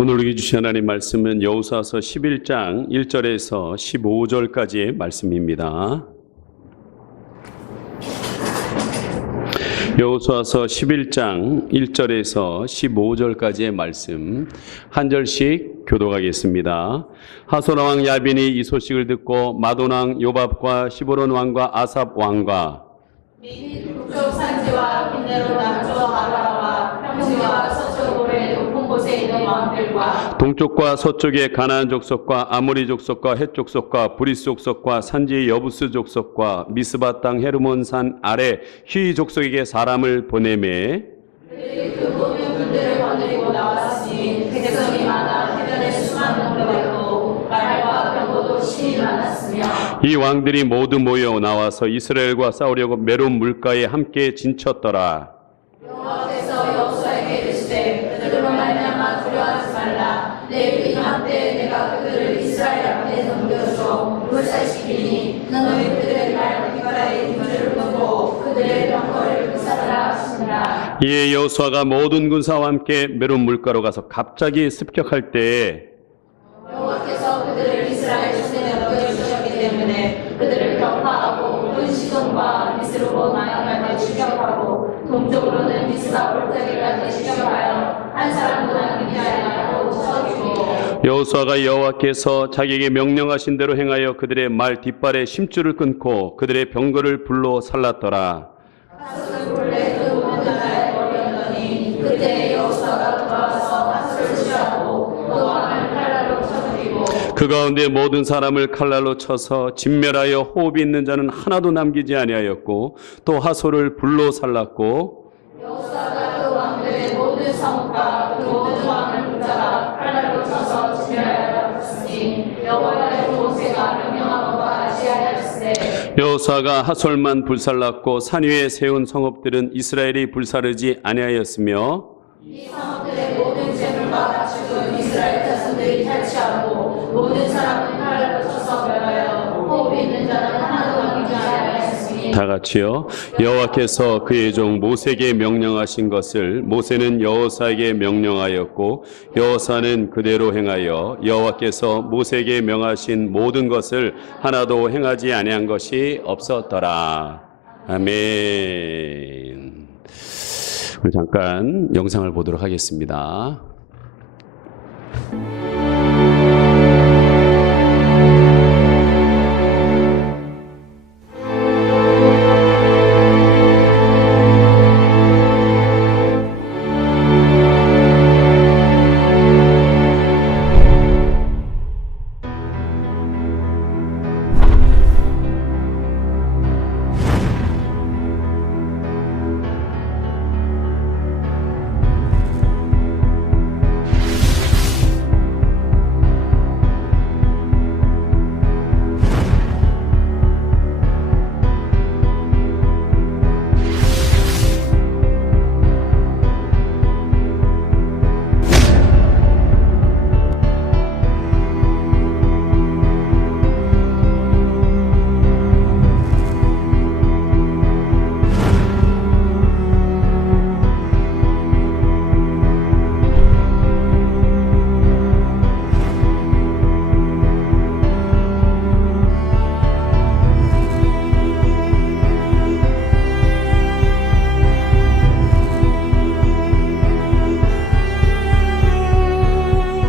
오늘 우리에게 주신 하나님 말씀은 여호수아서 11장 1절에서 15절까지의 말씀입니다. 여호수아서 11장 1절에서 15절까지의 말씀 한 절씩 교독하겠습니다. 하솔 왕 야빈이 이 소식을 듣고 마돈 왕 요밥과 시보론 왕과 아삽 왕과 및 북쪽 산지와 빈네로 남쪽 아라와 평지와 서쪽 고래 높은 곳에 있는 왕들과 동쪽과 서쪽의 가나안 족속과 아모리 족속과 헷 족속과 브리스 족속과 산지의 여부스 족속과 미스바 땅 헤르몬 산 아래 휘 족속에게 사람을 보내매 그 모든 군대를 거느리고 나왔으니 백성이 많아 해변에 수많은 물도 말과 병거도 심히 많았으며 이 왕들이 모두 모여 나와서 이스라엘과 싸우려고 메론 물가에 함께 진쳤더라. 여호와께서 여호수아에게 이르시되 그들로 말미암아 두려워하지 말라. 내일 이맘때 내가 그들을 이스라엘 앞에 넘겨줘 불살시키니 너희 그들의 말 깃발에 힘을 놓고 그들의 병거를 불살라 하시니라. 이에 여호수아가 모든 군사와 함께 메론 물가로 가서 갑자기 습격할 때에 여호와께서 그들을 이스라엘 손에 넘겨주셨기 때문에 그들을 격파하고 온 시돈과 미스로보 나양까지 추격하고 동쪽으로는 미스바 골짜기까지 추격하여 한 사람도 남기지 아니하고 쳐주고 여호수아가 여호와께서 자기에게 명령하신 대로 행하여 그들의 말 뒷발에 심줄을 끊고 그들의 병거를 불로 살랐더라. 하솔을 본래 그 모든 나라에 버렸더니 그때 여호수아가 돌아와서 하솔을 취하고 또 왕을 칼날로 쳐죽이고 그 가운데 모든 사람을 칼날로 쳐서 진멸하여 호흡이 있는 자는 하나도 남기지 아니하였고 또 하솔을 불로 살랐고 여호수아가 그 왕들의 모든 성과 그 모든 왕을 붙잡아 칼날로 쳐서 진멸하였으니 여호와의 모세가 명령한 것과 같이 하였으되 여호수아가 하솔만 불살랐고 산 위에 세운 성읍들은 이스라엘이 불사르지 아니하였으며 이 성읍들의 모든 재물과 가축은 이스라엘 자손들이 탈취하고 모든 사람은 칼날로 쳐서 멸하여 호흡이 있는 자는 하나도 남기지 아니하였으니 다 같이요. 여호와께서 그의 종 모세에게 명령하신 것을 모세는 여호수아에게 명령하였고 여호수아는 그대로 행하여 여호와께서 모세에게 명하신 모든 것을 하나도 행하지 아니한 것이 없었더라. 아멘. 우리 잠깐 영상을 보도록 하겠습니다.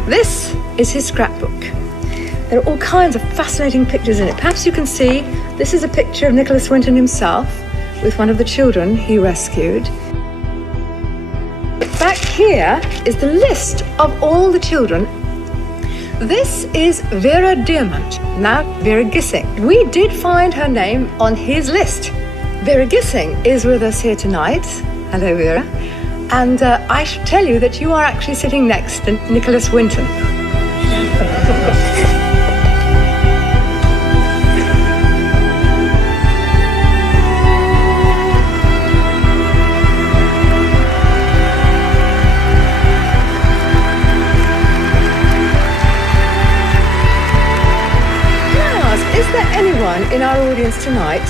This is his scrapbook. There are all kinds of fascinating pictures in it. Perhaps you can see this is a picture of Nicholas Winton himself with one of the children he rescued. Back here is the list of all the children. This is Vera Diamant, now Vera Gissing. We did find her name on his list. Vera Gissing is with us here tonight. Hello, Vera. And I should tell you that you are actually sitting next to Nicholas Winton. Is there anyone in our audience tonight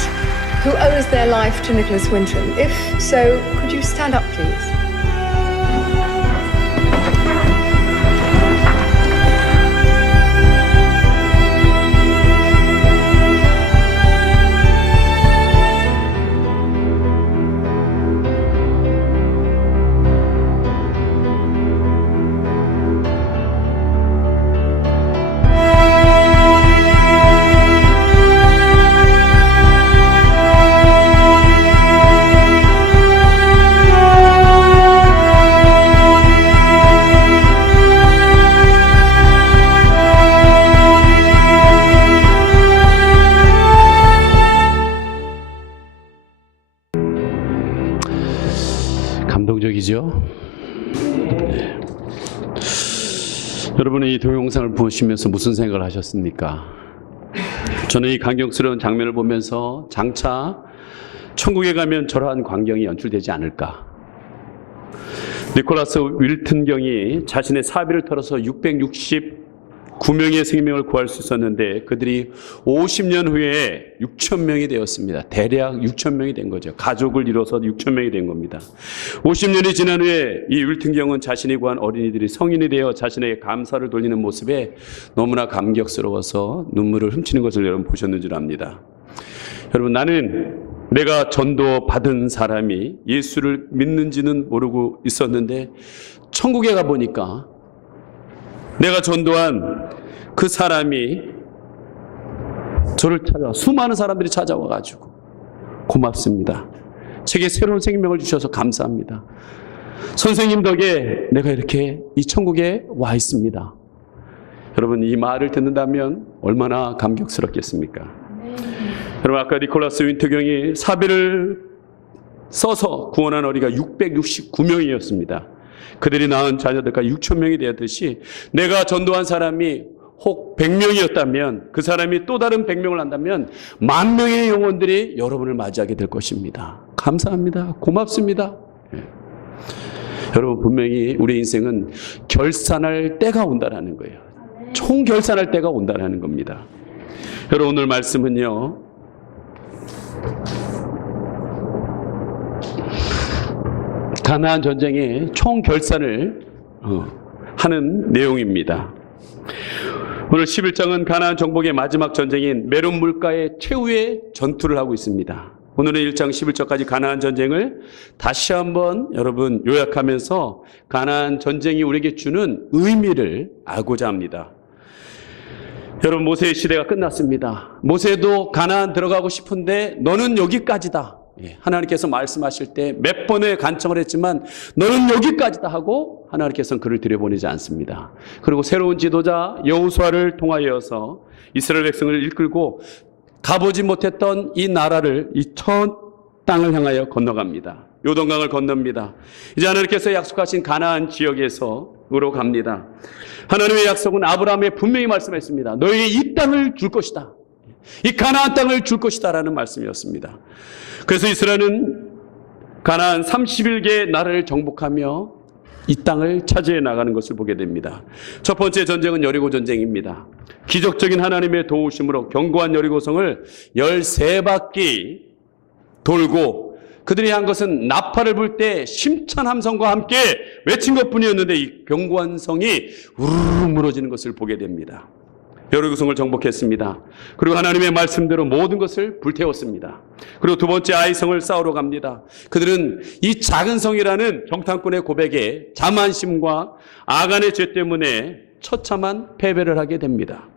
who owes their life to Nicholas Winton? If so, could you stand up, please? 그죠? 여러분은 이 동영상을 보시면서 무슨 생각을 하셨습니까? 저는 이 감격스러운 장면을 보면서 장차 천국에 가면 저러한 광경이 연출되지 않을까. 니콜라스 윌튼 경이 자신의 사비를 털어서 669명의 생명을 구할 수 있었는데 그들이 50년 후에 6,000명이 되었습니다. 대략 6,000명이 된 거죠. 가족을 이뤄서 6,000명이 된 겁니다. 50년이 지난 후에 이 윌튼 경은 자신이 구한 어린이들이 성인이 되어 자신에게 감사를 돌리는 모습에 너무나 감격스러워서 눈물을 훔치는 것을 여러분 보셨는 줄 압니다. 여러분, 나는 내가 전도받은 사람이 예수를 믿는지는 모르고 있었는데 천국에 가보니까 내가 전도한 그 사람이 저를 찾아, 수많은 사람들이 찾아와가지고 고맙습니다. 제게 새로운 생명을 주셔서 감사합니다. 선생님 덕에 내가 이렇게 이 천국에 와 있습니다. 여러분, 이 말을 듣는다면 얼마나 감격스럽겠습니까? 여러분, 아까 니콜라스 윈트경이 사비를 써서 구원한 어리가 669명이었습니다. 그들이 낳은 자녀들까지 6,000명이 되었듯이 내가 전도한 사람이 혹 100명이었다면 그 사람이 또 다른 100명을 한다면 10,000명의 영혼들이 여러분을 맞이하게 될 것입니다. 감사합니다. 고맙습니다. 여러분, 분명히 우리 인생은 결산할 때가 온다는 거예요. 총결산할 때가 온다는 겁니다. 여러분, 오늘 말씀은요, 가나안 전쟁의 총결산을 하는 내용입니다. 오늘 11장은 가나안 정복의 마지막 전쟁인 메론 물가의 최후의 전투를 하고 있습니다. 오늘은 1장 11절까지 가나안 전쟁을 다시 한번 여러분 요약하면서 가나안 전쟁이 우리에게 주는 의미를 알고자 합니다. 여러분, 모세의 시대가 끝났습니다. 모세도 가나안 들어가고 싶은데 너는 여기까지다. 하나님께서 말씀하실 때 몇 번의 간청을 했지만 너는 여기까지다 하고 하나님께서는 그를 들여보내지 않습니다. 그리고 새로운 지도자 여호수아를 통하여서 이스라엘 백성을 이끌고 가보지 못했던 이 나라를, 이 첫 땅을 향하여 건너갑니다. 요단강을 건넙니다. 이제 하나님께서 약속하신 가나안 지역에서로 갑니다. 하나님의 약속은 아브라함에 분명히 말씀했습니다. 너에게 이 땅을 줄 것이다. 이 가나안 땅을 줄 것이다 라는 말씀이었습니다. 그래서 이스라엘은 가나안 31개의 나라를 정복하며 이 땅을 차지해 나가는 것을 보게 됩니다. 첫 번째 전쟁은 여리고 전쟁입니다. 기적적인 하나님의 도우심으로 견고한 여리고성을 13바퀴 돌고 그들이 한 것은 나팔을 불 때 심찬 함성과 함께 외친 것뿐이었는데 이 견고한 성이 우르르 무너지는 것을 보게 됩니다. 여리고성을 정복했습니다. 그리고 하나님의 말씀대로 모든 것을 불태웠습니다. 그리고 두 번째 아이성을 싸우러 갑니다. 그들은 이 작은 성이라는 정탐꾼의 고백에 자만심과 아간의 죄 때문에 처참한 패배를 하게 됩니다.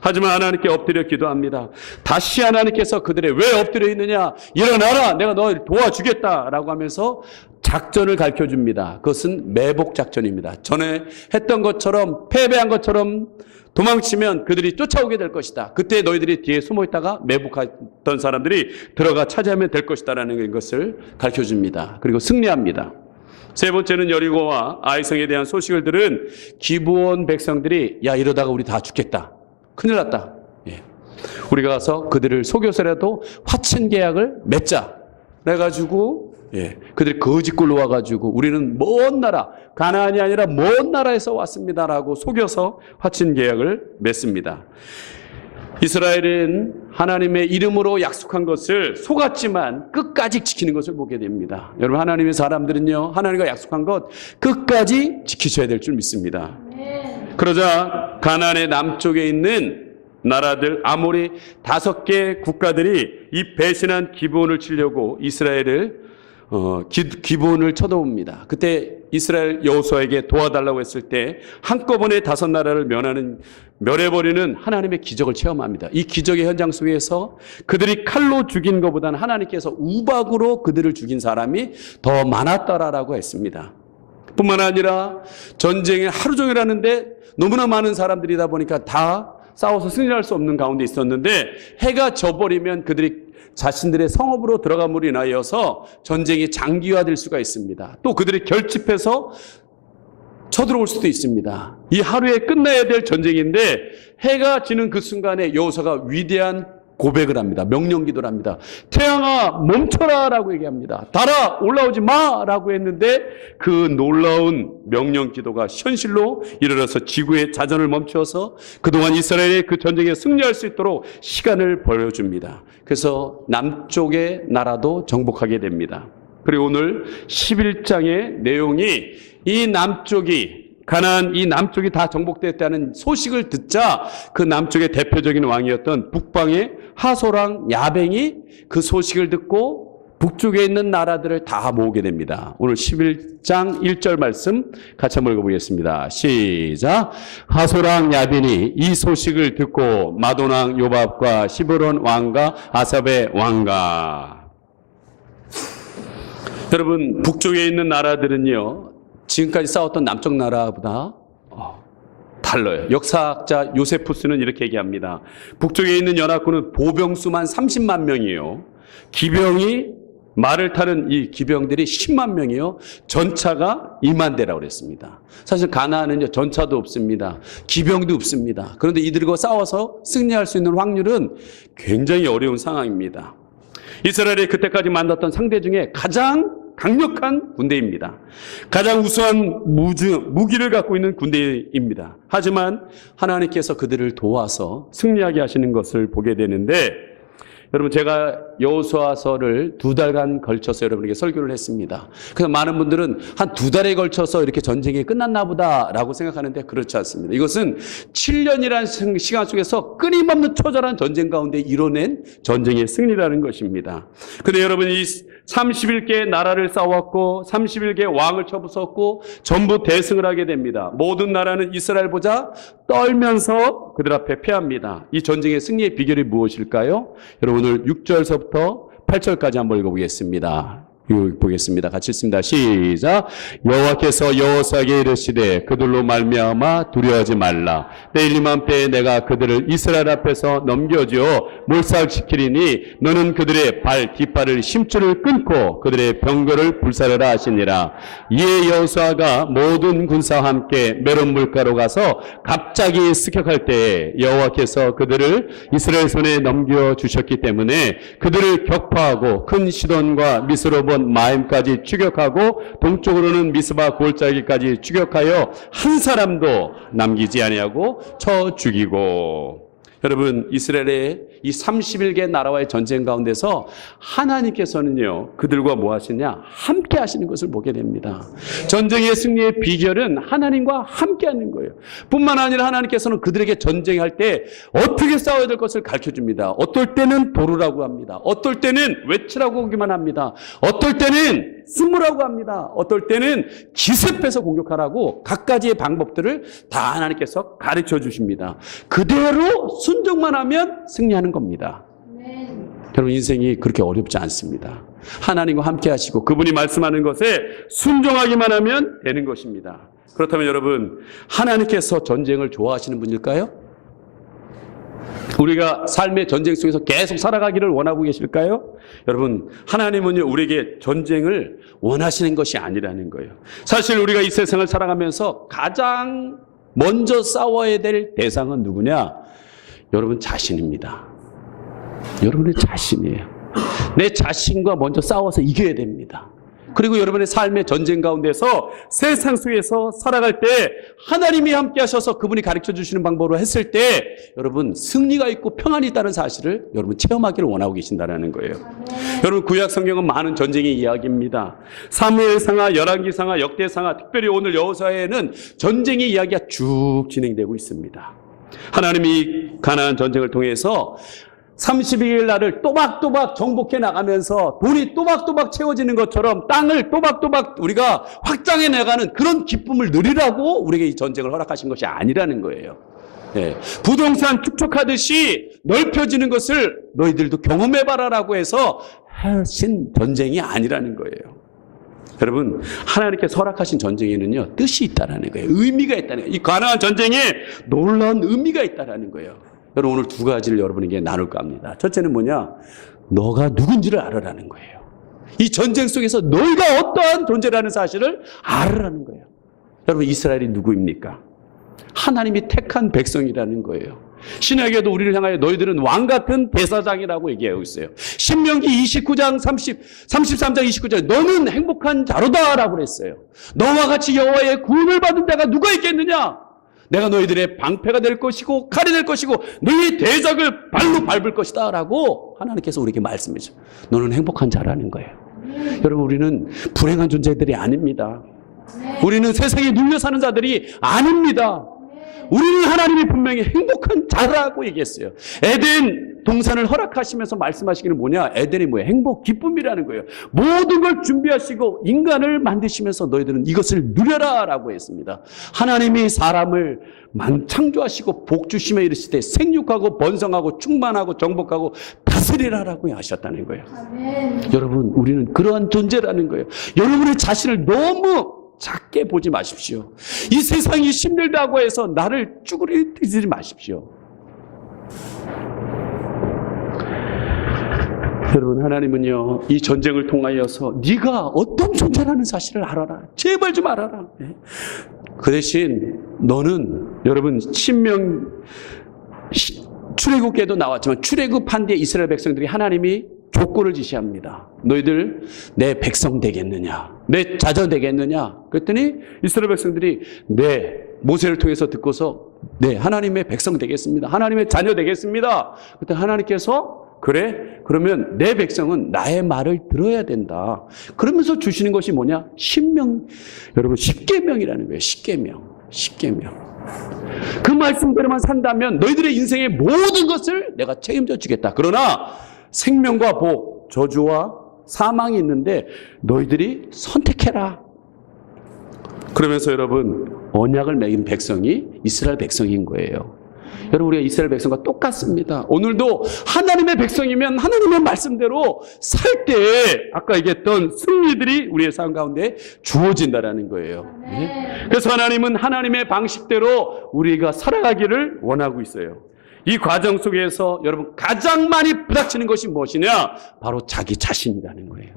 하지만 하나님께 엎드려 기도합니다. 다시 하나님께서 그들의 왜 엎드려 있느냐, 일어나라, 내가 너를 도와주겠다라고 하면서 작전을 가르쳐줍니다. 그것은 매복 작전입니다. 전에 했던 것처럼, 패배한 것처럼 도망치면 그들이 쫓아오게 될 것이다. 그때 너희들이 뒤에 숨어있다가 매복했던 사람들이 들어가 차지하면 될 것이다라는 것을 가르쳐줍니다. 그리고 승리합니다. 세 번째는 여리고와 아이성에 대한 소식을 들은 기브온 백성들이 야, 이러다가 우리 다 죽겠다. 큰일 났다. 우리가 가서 그들을 속여서라도 화친 계약을 맺자. 그래가지고 그들이 거짓골로 와가지고 우리는 먼 나라, 가나안이 아니라 먼 나라에서 왔습니다라고 속여서 화친 계약을 맺습니다. 이스라엘은 하나님의 이름으로 약속한 것을 속았지만 끝까지 지키는 것을 보게 됩니다. 여러분, 하나님의 사람들은요, 하나님과 약속한 것 끝까지 지키셔야 될 줄 믿습니다. 그러자 가나안의 남쪽에 있는 나라들 아모리 5개 국가들이 이 배신한 기브온을 치려고 이스라엘을 기브온을 쳐다봅니다. 그때 이스라엘 여호수아에게 도와달라고 했을 때 한꺼번에 5나라를 멸해버리는 하나님의 기적을 체험합니다. 이 기적의 현장 속에서 그들이 칼로 죽인 것보다는 하나님께서 우박으로 그들을 죽인 사람이 더 많았더라라고 했습니다. 뿐만 아니라 전쟁에 하루 종일 하는데 너무나 많은 사람들이다 보니까 다 싸워서 승리할 수 없는 가운데 있었는데 해가 져버리면 그들이 자신들의 성읍으로 들어감으로 인하여서 전쟁이 장기화될 수가 있습니다. 또 그들이 결집해서 쳐들어올 수도 있습니다. 이 하루에 끝나야 될 전쟁인데 해가 지는 그 순간에 여호수아가 위대한 고백을 합니다. 명령기도를 합니다. 태양아 멈춰라 라고 얘기합니다. 달아 올라오지 마 라고 했는데 그 놀라운 명령기도가 현실로 이르러서 지구의 자전을 멈추어서 그동안 이스라엘의 그 전쟁에 승리할 수 있도록 시간을 벌어줍니다. 그래서 남쪽의 나라도 정복하게 됩니다. 그리고 오늘 11장의 내용이 이 남쪽이 가나안 이 남쪽이 다 정복됐다는 소식을 듣자 그 남쪽의 대표적인 왕이었던 북방의 하소랑 야벤이 그 소식을 듣고 북쪽에 있는 나라들을 다 모으게 됩니다. 오늘 11장 1절 말씀 같이 한번 읽어보겠습니다. 시작. 하소랑 야벤이 이 소식을 듣고 마돈왕 요밥과 시브론 왕과 아삽의 왕과. 여러분 북쪽에 있는 나라들은요 지금까지 싸웠던 남쪽 나라보다 달라요. 역사학자 요세푸스는 이렇게 얘기합니다. 북쪽에 있는 연합군은 보병수만 30만 명이에요. 기병이 말을 타는 이 기병들이 10만 명이요. 전차가 2만 대라고 그랬습니다. 사실 가나안은요 전차도 없습니다. 기병도 없습니다. 그런데 이들과 싸워서 승리할 수 있는 확률은 굉장히 어려운 상황입니다. 이스라엘이 그때까지 만났던 상대 중에 가장 강력한 군대입니다. 가장 우수한 무기를 갖고 있는 군대입니다. 하지만 하나님께서 그들을 도와서 승리하게 하시는 것을 보게 되는데 여러분 제가 여호수아서를 2달간 걸쳐서 여러분에게 설교를 했습니다. 그래서 많은 분들은 한 2달에 걸쳐서 이렇게 전쟁이 끝났나 보다라고 생각하는데 그렇지 않습니다. 이것은 7년이라는 시간 속에서 끊임없는 처절한 전쟁 가운데 이뤄낸 전쟁의 승리라는 것입니다. 그런데 여러분 이 31개의 나라를 싸웠고 31개의 왕을 쳐부쉈고 전부 대승을 하게 됩니다. 모든 나라는 이스라엘보다 떨면서 그들 앞에 패합니다. 이 전쟁의 승리의 비결이 무엇일까요? 여러분 오늘 6절서부터 8절까지 한번 읽어보겠습니다. 보겠습니다. 같이 읽습니다. 시작. 여호와께서 여호수아에게 이르시되 그들로 말미암아 두려워하지 말라. 내일 이맘때에 내가 그들을 이스라엘 앞에서 넘겨주어 몰살시키리니 너는 그들의 발 뒷발을 심줄을 끊고 그들의 병거를 불사르라 하시니라. 이에 여호수아가 모든 군사와 함께 메론 물가로 가서 갑자기 습격할 때에 여호와께서 그들을 이스라엘 손에 넘겨주셨기 때문에 그들을 격파하고 큰 시돈과 미스로본 마임까지 추격하고 동쪽으로는 미스바 골짜기까지 추격하여 한 사람도 남기지 아니하고 쳐 죽이고. 여러분 이스라엘의 이 31개 나라와의 전쟁 가운데서 하나님께서는요 그들과 뭐 하시냐 함께 하시는 것을 보게 됩니다. 전쟁의 승리의 비결은 하나님과 함께 하는 거예요. 뿐만 아니라 하나님께서는 그들에게 전쟁할 때 어떻게 싸워야 될 것을 가르쳐 줍니다. 어떨 때는 도르라고 합니다. 어떨 때는 외치라고 하기만 합니다. 어떨 때는 숨으라고 합니다. 어떨 때는 기습해서 공격하라고 각가지의 방법들을 다 하나님께서 가르쳐 주십니다. 그대로 순종만 하면 승리하는 겁니다. 여러분 인생이 그렇게 어렵지 않습니다. 하나님과 함께 하시고 그분이 말씀하는 것에 순종하기만 하면 되는 것입니다. 그렇다면 여러분 하나님께서 전쟁을 좋아하시는 분일까요? 우리가 삶의 전쟁 속에서 계속 살아가기를 원하고 계실까요? 여러분 하나님은요 우리에게 전쟁을 원하시는 것이 아니라는 거예요. 사실 우리가 이 세상을 살아가면서 가장 먼저 싸워야 될 대상은 누구냐? 여러분 자신입니다. 여러분의 자신이에요. 내 자신과 먼저 싸워서 이겨야 됩니다. 그리고 여러분의 삶의 전쟁 가운데서 세상 속에서 살아갈 때 하나님이 함께 하셔서 그분이 가르쳐 주시는 방법으로 했을 때 여러분 승리가 있고 평안이 있다는 사실을 여러분 체험하기를 원하고 계신다는 거예요. 여러분 구약 성경은 많은 전쟁의 이야기입니다. 사무엘상하, 열왕기상하, 역대상하, 특별히 오늘 여호수아에는 전쟁의 이야기가 쭉 진행되고 있습니다. 하나님이 가나안 전쟁을 통해서 32일 날을 또박또박 정복해 나가면서 돈이 또박또박 채워지는 것처럼 땅을 또박또박 우리가 확장해 나가는 그런 기쁨을 누리라고 우리에게 이 전쟁을 허락하신 것이 아니라는 거예요. 예. 부동산 축적하듯이 넓혀지는 것을 너희들도 경험해봐라라고 해서 하신 전쟁이 아니라는 거예요. 여러분 하나님께서 허락하신 전쟁에는요 뜻이 있다라는 거예요. 의미가 있다는 거예요. 이 가나안 전쟁에 놀라운 의미가 있다라는 거예요. 여러분 오늘 두 가지를 여러분에게 나눌까 합니다. 첫째는 뭐냐? 너가 누군지를 알아라는 거예요. 이 전쟁 속에서 너희가 어떠한 존재라는 사실을 알아라는 거예요. 여러분, 이스라엘이 누구입니까? 하나님이 택한 백성이라는 거예요. 신약에도 우리를 향하여 너희들은 왕같은 대사장이라고 얘기하고 있어요. 신명기 29장 33장 29절 너는 행복한 자로다 라고 그랬어요. 너와 같이 여호와의 구원을 받은 자가 누가 있겠느냐? 내가 너희들의 방패가 될 것이고 칼이 될 것이고 너희의 대적을 발로 밟을 것이다 라고 하나님께서 우리에게 말씀해 주세요. 너는 행복한 자라는 거예요. 여러분, 우리는 불행한 존재들이 아닙니다. 우리는 세상에 눌려 사는 자들이 아닙니다. 우리는 하나님이 분명히 행복한 자라고 얘기했어요. 에덴 동산을 허락하시면서 말씀하시기는 뭐냐? 에덴이 뭐예요? 행복, 기쁨이라는 거예요. 모든 걸 준비하시고 인간을 만드시면서 너희들은 이것을 누려라 라고 했습니다. 하나님이 사람을 창조하시고 복 주시며 이르시되 생육하고 번성하고 충만하고 정복하고 다스리라라고 하셨다는 거예요. 아멘. 여러분, 우리는 그러한 존재라는 거예요. 여러분의 자신을 너무 작게 보지 마십시오. 이 세상이 힘들다고 해서 나를 쭈그리지 마십시오. 여러분, 하나님은요, 이 전쟁을 통하여서 네가 어떤 존재라는 사실을 알아라. 제발 좀 알아라. 그 대신 너는, 여러분, 출애굽기에도 나왔지만 출애굽한 뒤에 이스라엘 백성들이 하나님이 조건을 지시합니다. 너희들 내 백성 되겠느냐? 내 자녀 되겠느냐? 그랬더니 이스라엘 백성들이 네, 모세를 통해서 듣고서 네, 하나님의 백성 되겠습니다. 하나님의 자녀 되겠습니다. 그때 하나님께서 그래? 그러면 내 백성은 나의 말을 들어야 된다. 그러면서 주시는 것이 뭐냐? 여러분, 십계명이라는 거예요. 십계명. 그 말씀대로만 산다면 너희들의 인생의 모든 것을 내가 책임져 주겠다. 그러나 생명과 복, 저주와 사망이 있는데 너희들이 선택해라. 그러면서 여러분, 언약을 맺은 백성이 이스라엘 백성인 거예요. 여러분, 우리가 이스라엘 백성과 똑같습니다. 오늘도 하나님의 백성이면 하나님의 말씀대로 살 때 아까 얘기했던 승리들이 우리의 삶 가운데 주어진다라는 거예요. 그래서 하나님은 하나님의 방식대로 우리가 살아가기를 원하고 있어요. 이 과정 속에서 여러분, 가장 많이 부닥치는 것이 무엇이냐? 바로 자기 자신이라는 거예요.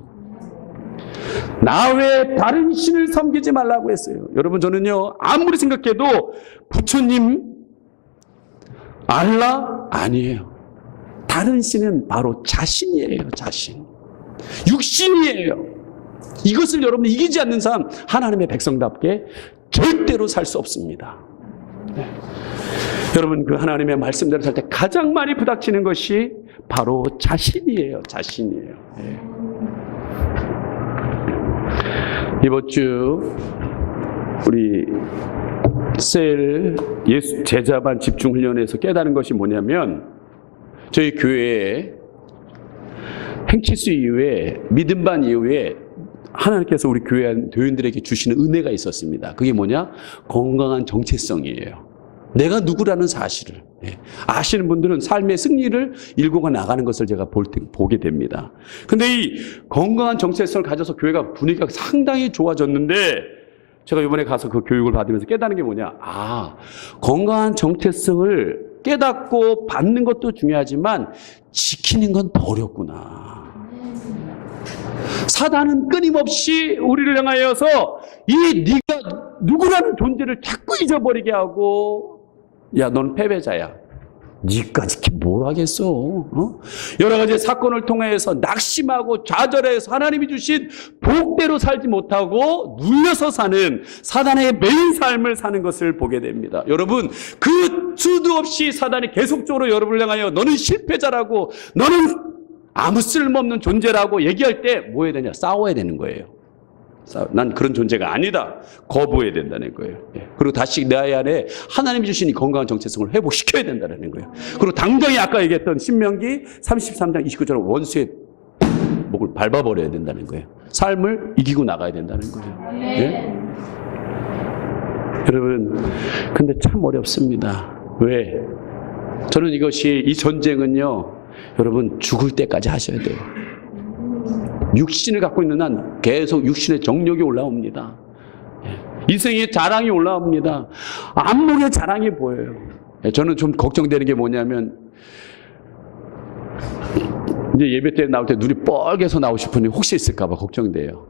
나 외에 다른 신을 섬기지 말라고 했어요. 여러분, 저는요, 아무리 생각해도 부처님, 알라 아니에요. 다른 신은 바로 자신이에요. 자신. 육신이에요. 이것을 여러분 이기지 않는 사람, 하나님의 백성답게 절대로 살 수 없습니다. 네. 여러분, 그 하나님의 말씀대로 살 때 가장 많이 부닥치는 것이 바로 자신이에요. 자신이에요. 네. 이번 주 우리 셀 예수 제자반 집중훈련에서 깨달은 것이 뭐냐면, 저희 교회에 행치수 이후에 믿음반 이후에 하나님께서 우리 교회 교인들에게 주시는 은혜가 있었습니다. 그게 뭐냐? 건강한 정체성이에요. 내가 누구라는 사실을 아시는 분들은 삶의 승리를 일궈가 나가는 것을 제가 보게 됩니다. 근데 이 건강한 정체성을 가져서 교회가 분위기가 상당히 좋아졌는데, 제가 이번에 가서 그 교육을 받으면서 깨닫는 게 뭐냐? 건강한 정체성을 깨닫고 받는 것도 중요하지만 지키는 건 더 어렵구나. 사단은 끊임없이 우리를 향하여서 이 네가 누구라는 존재를 자꾸 잊어버리게 하고, 야, 넌 패배자야. 네가 지키 뭘 하겠어? 여러 가지 사건을 통해서 낙심하고 좌절해서 하나님이 주신 복대로 살지 못하고 눌려서 사는 사단의 매인 삶을 사는 것을 보게 됩니다. 여러분, 그 수도 없이 사단이 계속적으로 여러분을 향하여 너는 실패자라고, 너는 아무 쓸모없는 존재라고 얘기할 때 뭐 해야 되냐? 싸워야 되는 거예요. 난 그런 존재가 아니다. 거부해야 된다는 거예요. 그리고 다시 내 안에 하나님이 주신 이 건강한 정체성을 회복시켜야 된다는 거예요. 그리고 당장에 아까 얘기했던 신명기 33장 29절 원수의 목을 밟아버려야 된다는 거예요. 삶을 이기고 나가야 된다는 거예요. 네? 여러분, 근데 참 어렵습니다. 왜? 저는 이 전쟁은요, 여러분, 죽을 때까지 하셔야 돼요. 육신을 갖고 있는 한 계속 육신의 정욕이 올라옵니다. 인생의 자랑이 올라옵니다. 안목의 자랑이 보여요. 저는 좀 걱정되는 게 뭐냐면, 이제 예배 때 나올 때 눈이 뻘개서 나오실 분이 혹시 있을까봐 걱정돼요.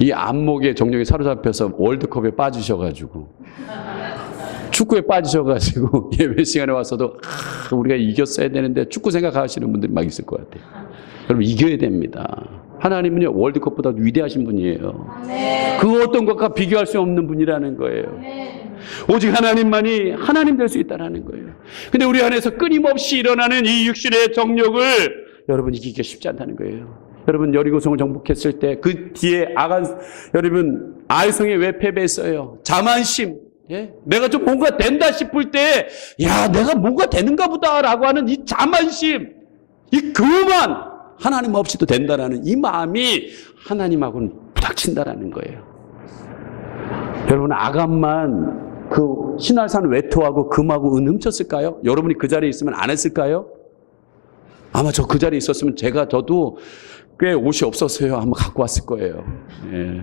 이 안목의 정력이 사로잡혀서 월드컵에 빠지셔가지고 축구에 빠지셔가지고 예배 시간에 와서도 우리가 이겼어야 되는데 축구 생각하시는 분들이 막 있을 것 같아요. 여러분 이겨야 됩니다. 하나님은요 월드컵보다 위대하신 분이에요. 그 어떤 것과 비교할 수 없는 분이라는 거예요. 오직 하나님만이 하나님 될 수 있다는 거예요. 근데 우리 안에서 끊임없이 일어나는 이 육신의 정욕을 여러분 이기기가 쉽지 않다는 거예요. 여러분 여리고성을 정복했을 때 그 뒤에 여러분 아이성이 왜 패배했어요? 자만심. 예? 내가 좀 뭔가 된다 싶을 때 야 내가 뭔가 되는가 보다라고 하는 이 자만심, 이 교만, 하나님 없이도 된다라는 이 마음이 하나님하고는 부닥친다라는 거예요. 여러분 아간만 그 신할산 외투하고 금하고 은 훔쳤을까요? 여러분이 그 자리에 있으면 안 했을까요? 아마 저 그 자리에 있었으면 저도 꽤 옷이 없었어요. 아마 갖고 왔을 거예요. 예.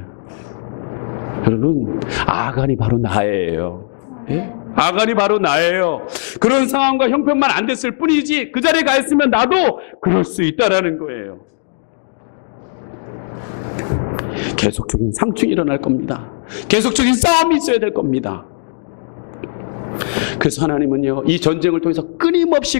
여러분 아간이 바로 나예요. 예? 아간이 바로 나예요. 그런 상황과 형편만 안 됐을 뿐이지 그 자리에 가 있으면 나도 그럴 수 있다라는 거예요. 계속적인 상충이 일어날 겁니다. 계속적인 싸움이 있어야 될 겁니다. 그래서 하나님은요 이 전쟁을 통해서 끊임없이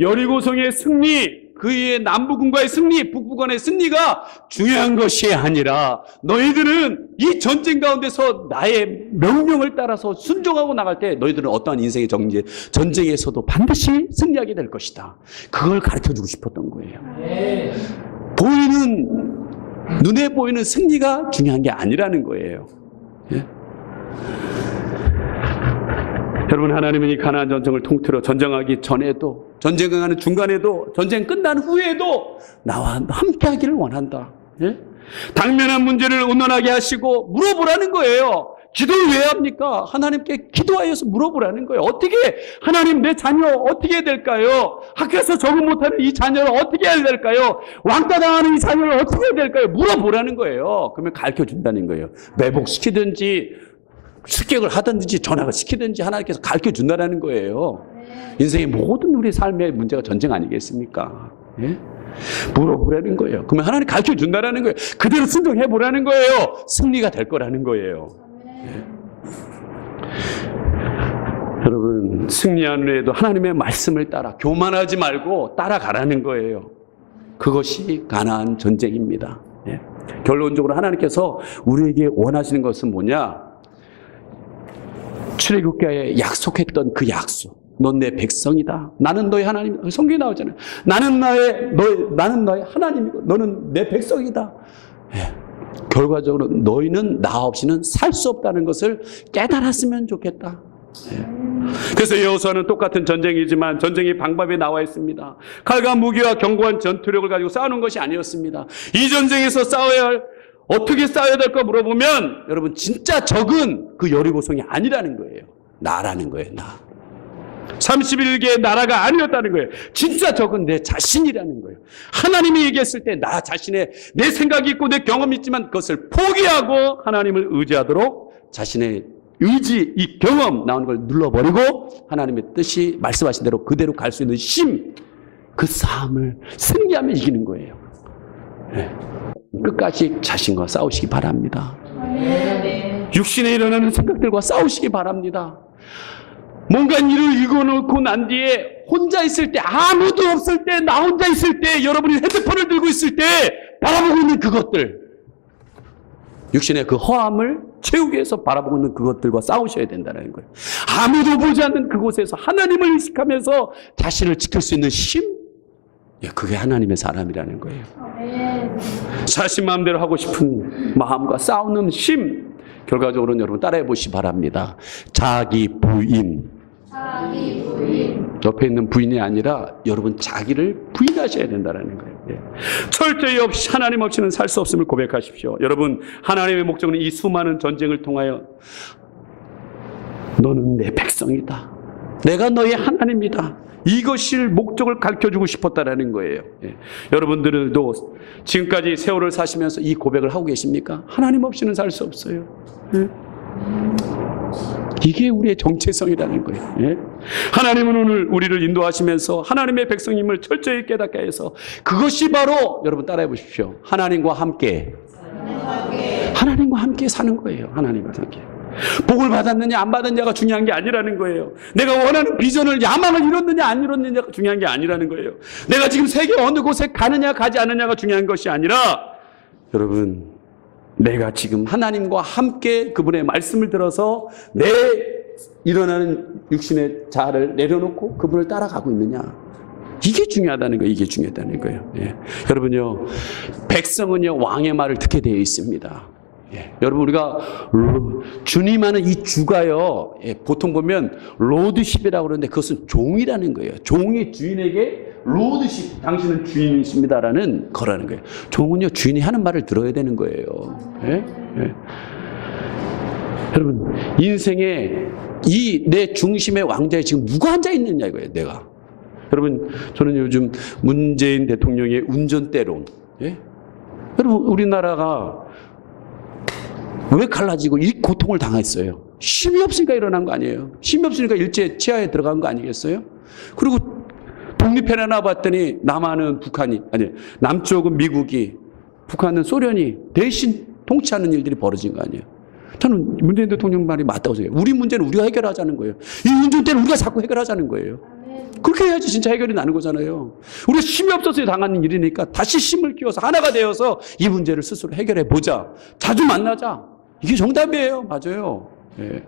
여리고성의 승리, 그의 남부군과의 승리, 북부군의 승리가 중요한 것이 아니라 너희들은 이 전쟁 가운데서 나의 명령을 따라서 순종하고 나갈 때 너희들은 어떠한 인생의 전쟁에서도 반드시 승리하게 될 것이다. 그걸 가르쳐주고 싶었던 거예요. 눈에 보이는 승리가 중요한 게 아니라는 거예요. 예? 여러분 하나님은 이 가나안 전쟁을 통틀어 전쟁하기 전에도, 전쟁하는 중간에도, 전쟁 끝난 후에도 나와 함께 하기를 원한다. 예? 당면한 문제를 온전하게 하시고 물어보라는 거예요. 기도를 왜 합니까? 하나님께 기도하여서 물어보라는 거예요. 어떻게 하나님 내 자녀 어떻게 해야 될까요? 학교에서 적응 못하는 이 자녀를 어떻게 해야 될까요? 왕따 당하는 이 자녀를 어떻게 해야 될까요? 물어보라는 거예요. 그러면 가르쳐준다는 거예요. 매복시키든지 습격을 하든지 전학을 시키든지 하나님께서 가르쳐준다는 거예요. 인생의 모든 우리 삶의 문제가 전쟁 아니겠습니까? 예? 물어보라는 거예요. 그러면 하나님 가르쳐준다는 거예요. 그대로 순종해보라는 거예요. 승리가 될 거라는 거예요. 예. 여러분 승리하는 후에도 하나님의 말씀을 따라 교만하지 말고 따라가라는 거예요. 그것이 가나안 전쟁입니다. 예. 결론적으로 하나님께서 우리에게 원하시는 것은 뭐냐? 출애굽기에 약속했던 그 약속. 넌 내 백성이다. 나는 너의 하나님. 성경에 나오잖아요. 나는 너의 하나님이고 너는 내 백성이다. 예. 결과적으로 너희는 나 없이는 살 수 없다는 것을 깨달았으면 좋겠다. 예. 그래서 여호수아는 똑같은 전쟁이지만 전쟁의 방법이 나와 있습니다. 칼과 무기와 견고한 전투력을 가지고 싸우는 것이 아니었습니다. 이 전쟁에서 어떻게 싸워야 될까 물어보면 여러분 진짜 적은 그 여리고성이 아니라는 거예요. 나라는 거예요. 나. 31개의 나라가 아니었다는 거예요. 진짜 적은 내 자신이라는 거예요. 하나님이 얘기했을 때 나 자신의 내 생각이 있고 내 경험이 있지만 그것을 포기하고 하나님을 의지하도록 자신의 의지, 이 경험 나오는 걸 눌러버리고 하나님의 뜻이 말씀하신 대로 그대로 갈 수 있는 힘, 그 싸움을 승리하면 이기는 거예요. 네. 끝까지 자신과 싸우시기 바랍니다. 육신에 일어나는 생각들과 싸우시기 바랍니다. 뭔가 일을 읽어놓고 난 뒤에 혼자 있을 때, 아무도 없을 때, 나 혼자 있을 때, 여러분이 핸드폰을 들고 있을 때 바라보고 있는 그것들, 육신의 그 허함을 채우기 위해서 바라보고 있는 그것들과 싸우셔야 된다는 거예요. 아무도 보지 않는 그곳에서 하나님을 의식하면서 자신을 지킬 수 있는 힘, 그게 하나님의 사람이라는 거예요. 자신 마음대로 하고 싶은 마음과 싸우는 힘, 결과적으로는 여러분 따라해 보시기 바랍니다. 자기 부인. 옆에 있는 부인이 아니라 여러분 자기를 부인하셔야 된다는 거예요. 예. 철저히 없이 하나님 없이는 살 수 없음을 고백하십시오. 여러분 하나님의 목적은 이 수많은 전쟁을 통하여 너는 내 백성이다. 내가 너의 하나님이다. 이것을 목적을 가르쳐주고 싶었다라는 거예요. 예. 여러분들도 지금까지 세월을 사시면서 이 고백을 하고 계십니까? 하나님 없이는 살 수 없어요. 예. 이게 우리의 정체성이라는 거예요. 예? 하나님은 오늘 우리를 인도하시면서 하나님의 백성임을 철저히 깨닫게 해서 그것이 바로 여러분 따라해 보십시오. 하나님과 함께 사는 거예요. 하나님과 함께. 복을 받았느냐 안 받았느냐가 중요한 게 아니라는 거예요. 내가 원하는 비전을 야망을 이뤘느냐 안 이뤘느냐가 중요한 게 아니라는 거예요. 내가 지금 세계 어느 곳에 가느냐 가지 않느냐가 중요한 것이 아니라 여러분 내가 지금 하나님과 함께 그분의 말씀을 들어서 내 일어나는 육신의 자아를 내려놓고 그분을 따라가고 있느냐. 이게 중요하다는 거예요. 이게 중요하다는 거예요. 예. 여러분요, 백성은요 왕의 말을 듣게 되어 있습니다. 예. 여러분 우리가 주님 하는 이 주가요, 예, 보통 보면 로드십이라고 그러는데 그것은 종이라는 거예요. 종이 주인에게 로드십, 당신은 주인이십니다라는 거라는 거예요. 종은요 주인이 하는 말을 들어야 되는 거예요. 예? 예. 여러분 인생에 이 내 중심의 왕자에 지금 누가 앉아 있느냐 이거예요. 내가. 여러분 저는 요즘 문재인 대통령의 운전대론, 예? 여러분 우리나라가 왜 갈라지고 이 고통을 당했어요? 힘이 없으니까 일어난 거 아니에요? 힘이 없으니까 일제 치하에 들어간 거 아니겠어요? 그리고 독립해내나 봤더니 남한은 북한이, 아니 남쪽은 미국이, 북한은 소련이 대신 통치하는 일들이 벌어진 거 아니에요? 저는 문재인 대통령 말이 맞다고 생각해요. 우리 문제는 우리가 해결하자는 거예요. 이 운전대는 우리가 자꾸 해결하자는 거예요. 그렇게 해야지 진짜 해결이 나는 거잖아요. 우리가 힘이 없어서 당하는 일이니까 다시 힘을 키워서 하나가 되어서 이 문제를 스스로 해결해 보자. 자주 만나자. 이게 정답이에요. 맞아요. 예.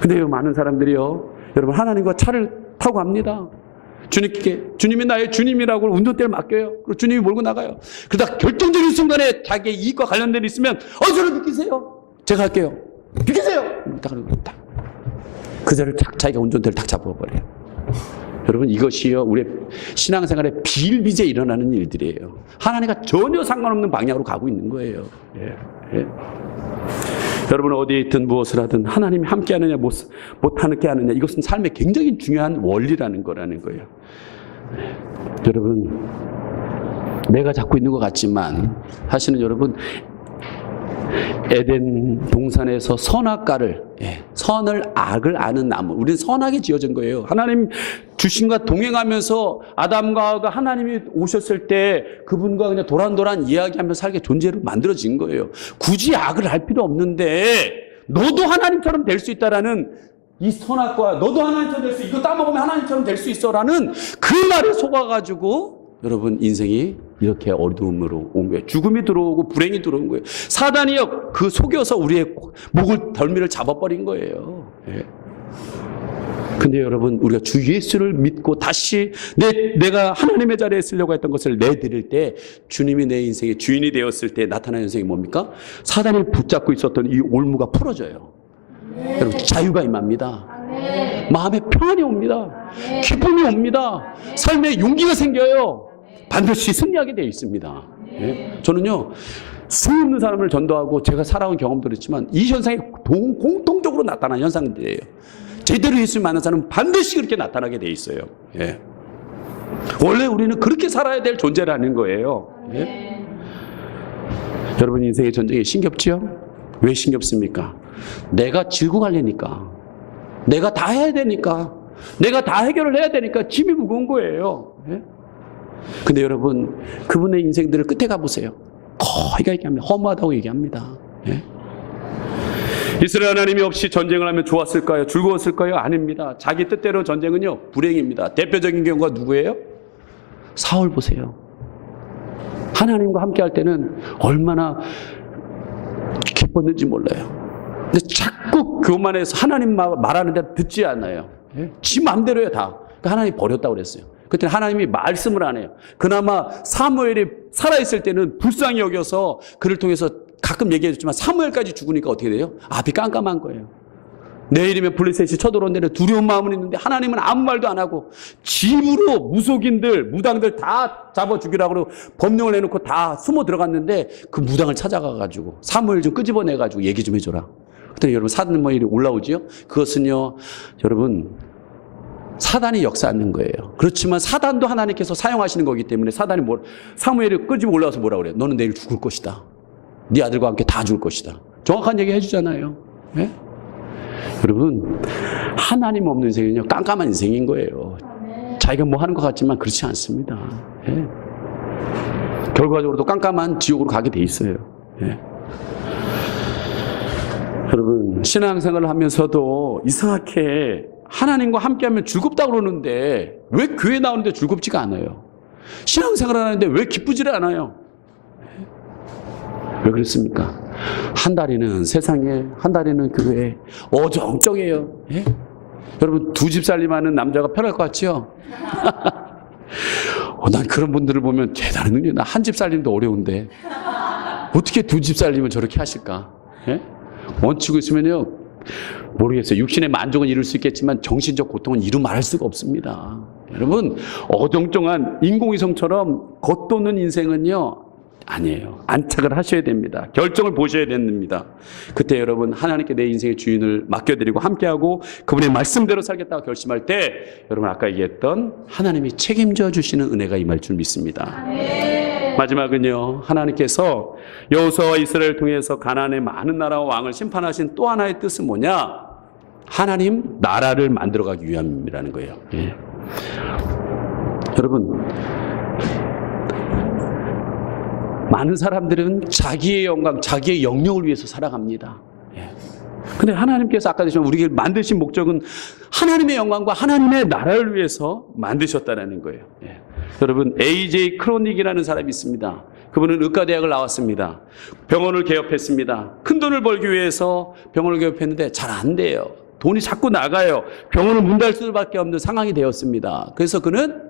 근데 많은 사람들이요, 여러분 하나님과 차를 타고 갑니다. 주님이 나의 주님이라고 운전대를 맡겨요. 그리고 주님이 몰고 나가요. 그러다 결정적인 순간에 자기의 이익과 관련된 일이 있으면 저를 비키세요. 제가 할게요. 비키세요. 그 자를 자기가 운전대를 탁 잡아버려요. 여러분 이것이요 우리의 신앙생활에 비일비재 일어나는 일들이에요. 하나님과 전혀 상관없는 방향으로 가고 있는 거예요. 예. 예. 여러분 어디에 있든 무엇을 하든 하나님이 함께 하느냐 못하게 하느냐 이것은 삶의 굉장히 중요한 원리라는 거라는 거예요. 여러분 내가 잡고 있는 것 같지만 사실은 여러분 에덴 동산에서 선악과를, 선을 악을 아는 나무, 우리는 선하게 지어진 거예요. 하나님 주신과 동행하면서 아담과 하와가 하나님이 오셨을 때 그분과 그냥 도란도란 이야기하면서 살게 존재로 만들어진 거예요. 굳이 악을 할 필요 없는데 너도 하나님처럼 될 수 있다라는 이 선악과, 너도 하나님처럼 될 수 있어, 이거 따먹으면 하나님처럼 될 수 있어라는 그 말에 속아가지고 여러분 인생이 이렇게 어두움으로 온 거예요. 죽음이 들어오고 불행이 들어온 거예요. 사단이요 그 속여서 우리의 목을 덜미를 잡아버린 거예요. 예. 근데 여러분 우리가 주 예수를 믿고 다시 내가 하나님의 자리에 쓰려고 했던 것을 내드릴 때 주님이 내 인생의 주인이 되었을 때 나타나는 현상이 뭡니까? 사단을 붙잡고 있었던 이 올무가 풀어져요. 여러분 자유가 임합니다. 마음의 평안이 옵니다. 기쁨이 옵니다. 삶에 용기가 생겨요. 반드시 승리하게 되어 있습니다. 예? 저는요 수없는 사람을 전도하고 제가 살아온 경험도 있지만 이 현상이 공통적으로 나타나는 현상들이에요. 제대로 예수를 만난 사람은 반드시 그렇게 나타나게 되어 있어요. 예. 원래 우리는 그렇게 살아야 될 존재라는 거예요. 예? 여러분 인생의 전쟁이 신겹지요? 왜 신겹습니까? 내가 지고 가려니까, 내가 다 해야 되니까, 내가 다 해결을 해야 되니까 짐이 무거운 거예요. 예? 근데 여러분 그분의 인생들을 끝에 가보세요. 거의가 얘기합니다. 허무하다고 얘기합니다. 예? 이스라엘 하나님이 없이 전쟁을 하면 좋았을까요? 즐거웠을까요? 아닙니다. 자기 뜻대로 전쟁은요 불행입니다. 대표적인 경우가 누구예요? 사울 보세요. 하나님과 함께 할 때는 얼마나 기뻤는지 몰라요. 근데 자꾸 교만해서 하나님 말하는 대로 듣지 않아요. 예? 지 마음대로 다. 그러니까 하나님이 버렸다고 그랬어요. 그때 하나님이 말씀을 안 해요. 그나마 사무엘이 살아있을 때는 불쌍히 여겨서 그를 통해서 가끔 얘기해줬지만 사무엘까지 죽으니까 어떻게 돼요? 앞이 깜깜한 거예요. 내일이면 블레셋이 쳐들어온 데는 두려운 마음은 있는데 하나님은 아무 말도 안 하고 집으로 무속인들, 무당들 다 잡아 죽이라고 그러고 법령을 내놓고 다 숨어 들어갔는데 그 무당을 찾아가가지고 사무엘 좀 끄집어내가지고 얘기 좀 해줘라. 그랬더니 여러분 사무엘이 올라오지요? 그것은요 여러분 사단이 역사하는 거예요. 그렇지만 사단도 하나님께서 사용하시는 거기 때문에 사단이 사무엘이 끄집어 올라와서 뭐라고 그래요? 너는 내일 죽을 것이다. 네 아들과 함께 다 죽을 것이다. 정확한 얘기 해주잖아요. 예? 여러분, 하나님 없는 인생은요, 깜깜한 인생인 거예요. 자기가 뭐 하는 것 같지만 그렇지 않습니다. 예. 결과적으로도 깜깜한 지옥으로 가게 돼 있어요. 예. 여러분, 신앙생활을 하면서도 이상하게 하나님과 함께하면 즐겁다고 그러는데 왜 교회 나오는데 즐겁지가 않아요? 신앙생활을 하는데 왜 기쁘지를 않아요? 왜 그렇습니까? 한 다리는 세상에, 한 다리는 교회에 어정쩡해요. 예? 여러분, 두 집 살림하는 남자가 편할 것 같죠? 난 그런 분들을 보면 대단한 능력. 나 한 집 살림도 어려운데 어떻게 두 집 살림을 저렇게 하실까? 예? 원치고 있으면요, 모르겠어요. 육신의 만족은 이룰 수 있겠지만 정신적 고통은 이루 말할 수가 없습니다. 여러분, 어정쩡한 인공위성처럼 겉도는 인생은요, 아니에요. 안착을 하셔야 됩니다. 결정을 보셔야 됩니다. 그때 여러분, 하나님께 내 인생의 주인을 맡겨드리고 함께하고 그분의 말씀대로 살겠다고 결심할 때, 여러분 아까 얘기했던 하나님이 책임져 주시는 은혜가 임할 줄 믿습니다. 마지막은요, 하나님께서 여호수아와 이스라엘을 통해서 가나안의 많은 나라와 왕을 심판하신 또 하나의 뜻은 뭐냐? 하나님 나라를 만들어가기 위함이라는 거예요. 예. 여러분, 많은 사람들은 자기의 영광, 자기의 영역을 위해서 살아갑니다. 예. 근데 하나님께서 아까 대신 우리를 만드신 목적은 하나님의 영광과 하나님의 나라를 위해서 만드셨다는 거예요. 예. 여러분, A.J. 크로닉이라는 사람이 있습니다. 그분은 의과대학을 나왔습니다. 병원을 개업했습니다. 큰 돈을 벌기 위해서 병원을 개업했는데 잘 안 돼요. 돈이 자꾸 나가요. 병원을 문 닫을 수밖에 없는 상황이 되었습니다. 그래서 그는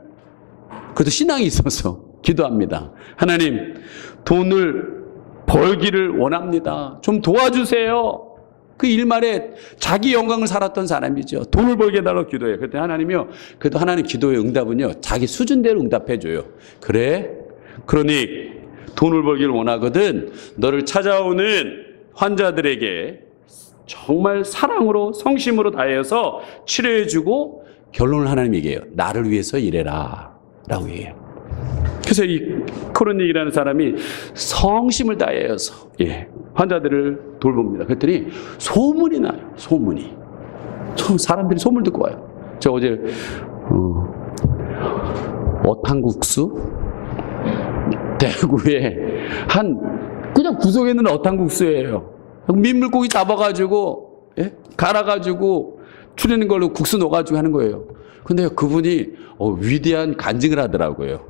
그래도 신앙이 있어서 기도합니다. 하나님, 돈을 벌기를 원합니다. 좀 도와주세요. 그 일말에 자기 영광을 살았던 사람이죠. 돈을 벌게 해달라고 기도해요. 그때 하나님이요, 그래도 하나님 기도의 응답은요, 자기 수준대로 응답해줘요. 그래, 그러니 돈을 벌기를 원하거든 너를 찾아오는 환자들에게 정말 사랑으로 성심으로 다해서 치료해주고, 결론을 하나님 얘기해요. 나를 위해서 일해라 라고 얘기해요. 그래서 이 크로닉이라는 사람이 성심을 다해서 환자들을 돌봅니다. 그랬더니 소문이 나요. 소문이. 사람들이 소문을 듣고 와요. 저 어제 어탕국수 대구에 그냥 구석에 있는 어탕국수예요. 민물고기 잡아가지고 갈아가지고 추리는 걸로 국수 넣어가지고 하는 거예요. 근데 그분이 위대한 간증을 하더라고요.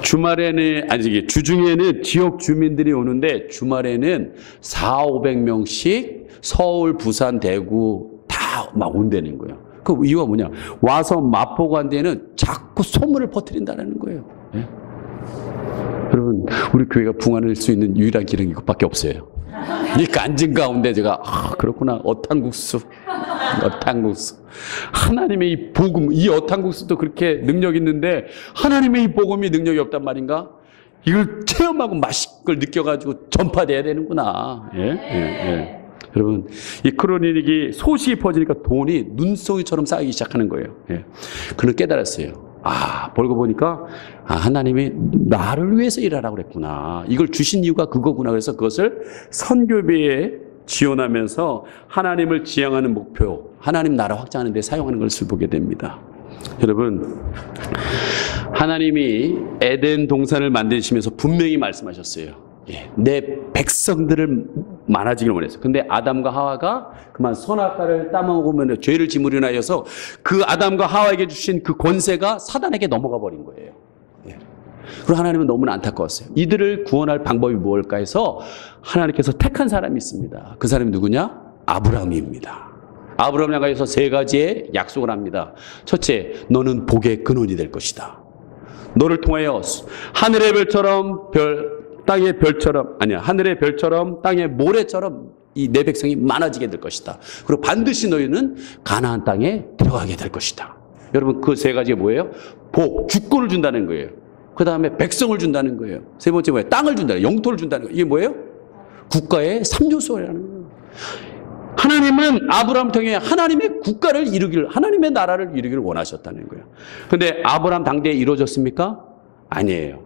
주말에는, 아니, 주중에는 지역 주민들이 오는데 주말에는 400~500명씩 서울, 부산, 대구 다 막 온다는 거예요. 그 이유가 뭐냐? 와서 맛보고 한 데는 자꾸 소문을 퍼뜨린다는 거예요. 예? 여러분, 우리 교회가 붕할 수 있는 유일한 길은 이것밖에 없어요. 이 간증 가운데 제가 그렇구나, 어탕국수. 하나님의 이 복음, 이 어탕국수도 그렇게 능력 있는데 하나님의 이 복음이 능력이 없단 말인가? 이걸 체험하고 맛있는 걸 느껴가지고 전파돼야 되는구나. 여러분, 이 크로닉이 소식이 퍼지니까 돈이 눈송이처럼 쌓이기 시작하는 거예요. 그는 깨달았어요. 벌고 보니까 하나님이 나를 위해서 일하라고 그랬구나. 이걸 주신 이유가 그거구나. 그래서 그것을 선교비에 지원하면서 하나님을 지향하는 목표, 하나님 나라 확장하는 데 사용하는 것을 보게 됩니다. 여러분, 하나님이 에덴 동산을 만드시면서 분명히 말씀하셨어요. 내 백성들을 많아지기를 원했어요. 근데 아담과 하와가 그만 선악과를 따먹으면 죄를 지물이나 하여서 그 아담과 하와에게 주신 그 권세가 사단에게 넘어가 버린 거예요. 그리고 하나님은 너무나 안타까웠어요. 이들을 구원할 방법이 무엇일까 해서 하나님께서 택한 사람이 있습니다. 그 사람이 누구냐? 아브라함입니다. 아브라함을 향하여서 3가지의 약속을 합니다. 첫째, 너는 복의 근원이 될 것이다. 너를 통하여 하늘의 별처럼 땅의 별처럼, 하늘의 별처럼 땅의 모래처럼 이 내 백성이 많아지게 될 것이다. 그리고 반드시 너희는 가나안 땅에 들어가게 될 것이다. 여러분, 그 3가지가 뭐예요? 복, 주권을 준다는 거예요. 그 다음에 백성을 준다는 거예요. 3번째 뭐예요? 땅을 준다는 거예요. 영토를 준다는 거예요. 이게 뭐예요? 국가의 3요소라는 거예요. 하나님은 아브라함을 통해 하나님의 국가를 이루기를, 하나님의 나라를 이루기를 원하셨다는 거예요. 그런데 아브라함 당대에 이루어졌습니까? 아니에요.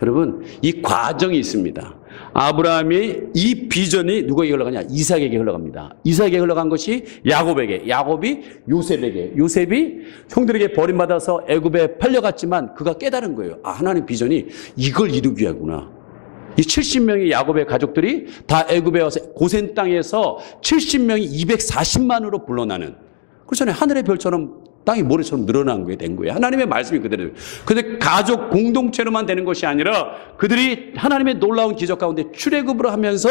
여러분, 이 과정이 있습니다. 아브라함이 이 비전이 누구에게 흘러가냐? 이삭에게 흘러갑니다. 이삭에게 흘러간 것이 야곱에게, 야곱이 요셉에게, 요셉이 형들에게 버림받아서 애굽에 팔려갔지만 그가 깨달은 거예요. 아, 하나님 비전이 이걸 이루기 위하구나. 이 70명의 야곱의 가족들이 다 애굽에 와서 고센 땅에서 70명이 240만으로 불러나는, 그렇잖아요. 하늘의 별처럼 땅이 모래처럼 늘어난 게 된 거예요. 하나님의 말씀이 그대로. 그런데 가족 공동체로만 되는 것이 아니라 그들이 하나님의 놀라운 기적 가운데 출애굽을 하면서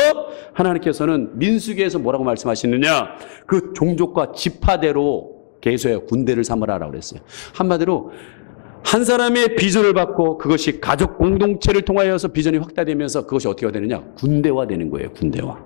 하나님께서는 민수기에서 뭐라고 말씀하시느냐? 그 종족과 지파대로 계속해서 군대를 삼으라라고 그랬어요. 한마디로 한 사람의 비전을 받고 그것이 가족 공동체를 통하여서 비전이 확대되면서 그것이 어떻게 되느냐? 군대화되는 거예요. 군대화.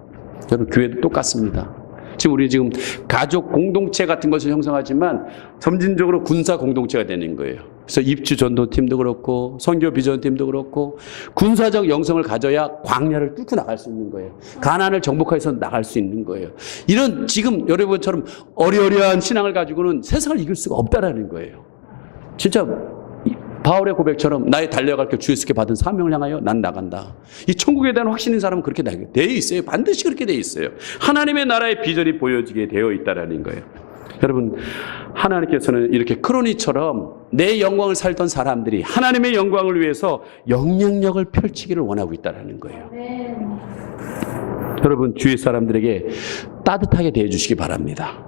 여러분, 교회도 똑같습니다. 우리 지금 가족 공동체 같은 것을 형성하지만 점진적으로 군사 공동체가 되는 거예요. 그래서 입주 전도팀도 그렇고 선교 비전팀도 그렇고 군사적 영성을 가져야 광야를 뚫고 나갈 수 있는 거예요. 가나안을 정복해서 나갈 수 있는 거예요. 이런 지금 여러분처럼 어리어리한 신앙을 가지고는 세상을 이길 수가 없다라는 거예요. 진짜 바울의 고백처럼 나의 달려갈 길 주 예수께 받은 사명을 향하여 난 나간다. 이 천국에 대한 확신인 사람은 그렇게 되어 있어요. 반드시 그렇게 되어 있어요. 하나님의 나라의 비전이 보여지게 되어 있다라는 거예요. 여러분, 하나님께서는 이렇게 크로니처럼 내 영광을 살던 사람들이 하나님의 영광을 위해서 영향력을 펼치기를 원하고 있다라는 거예요. 여러분, 주위 사람들에게 따뜻하게 대해 주시기 바랍니다.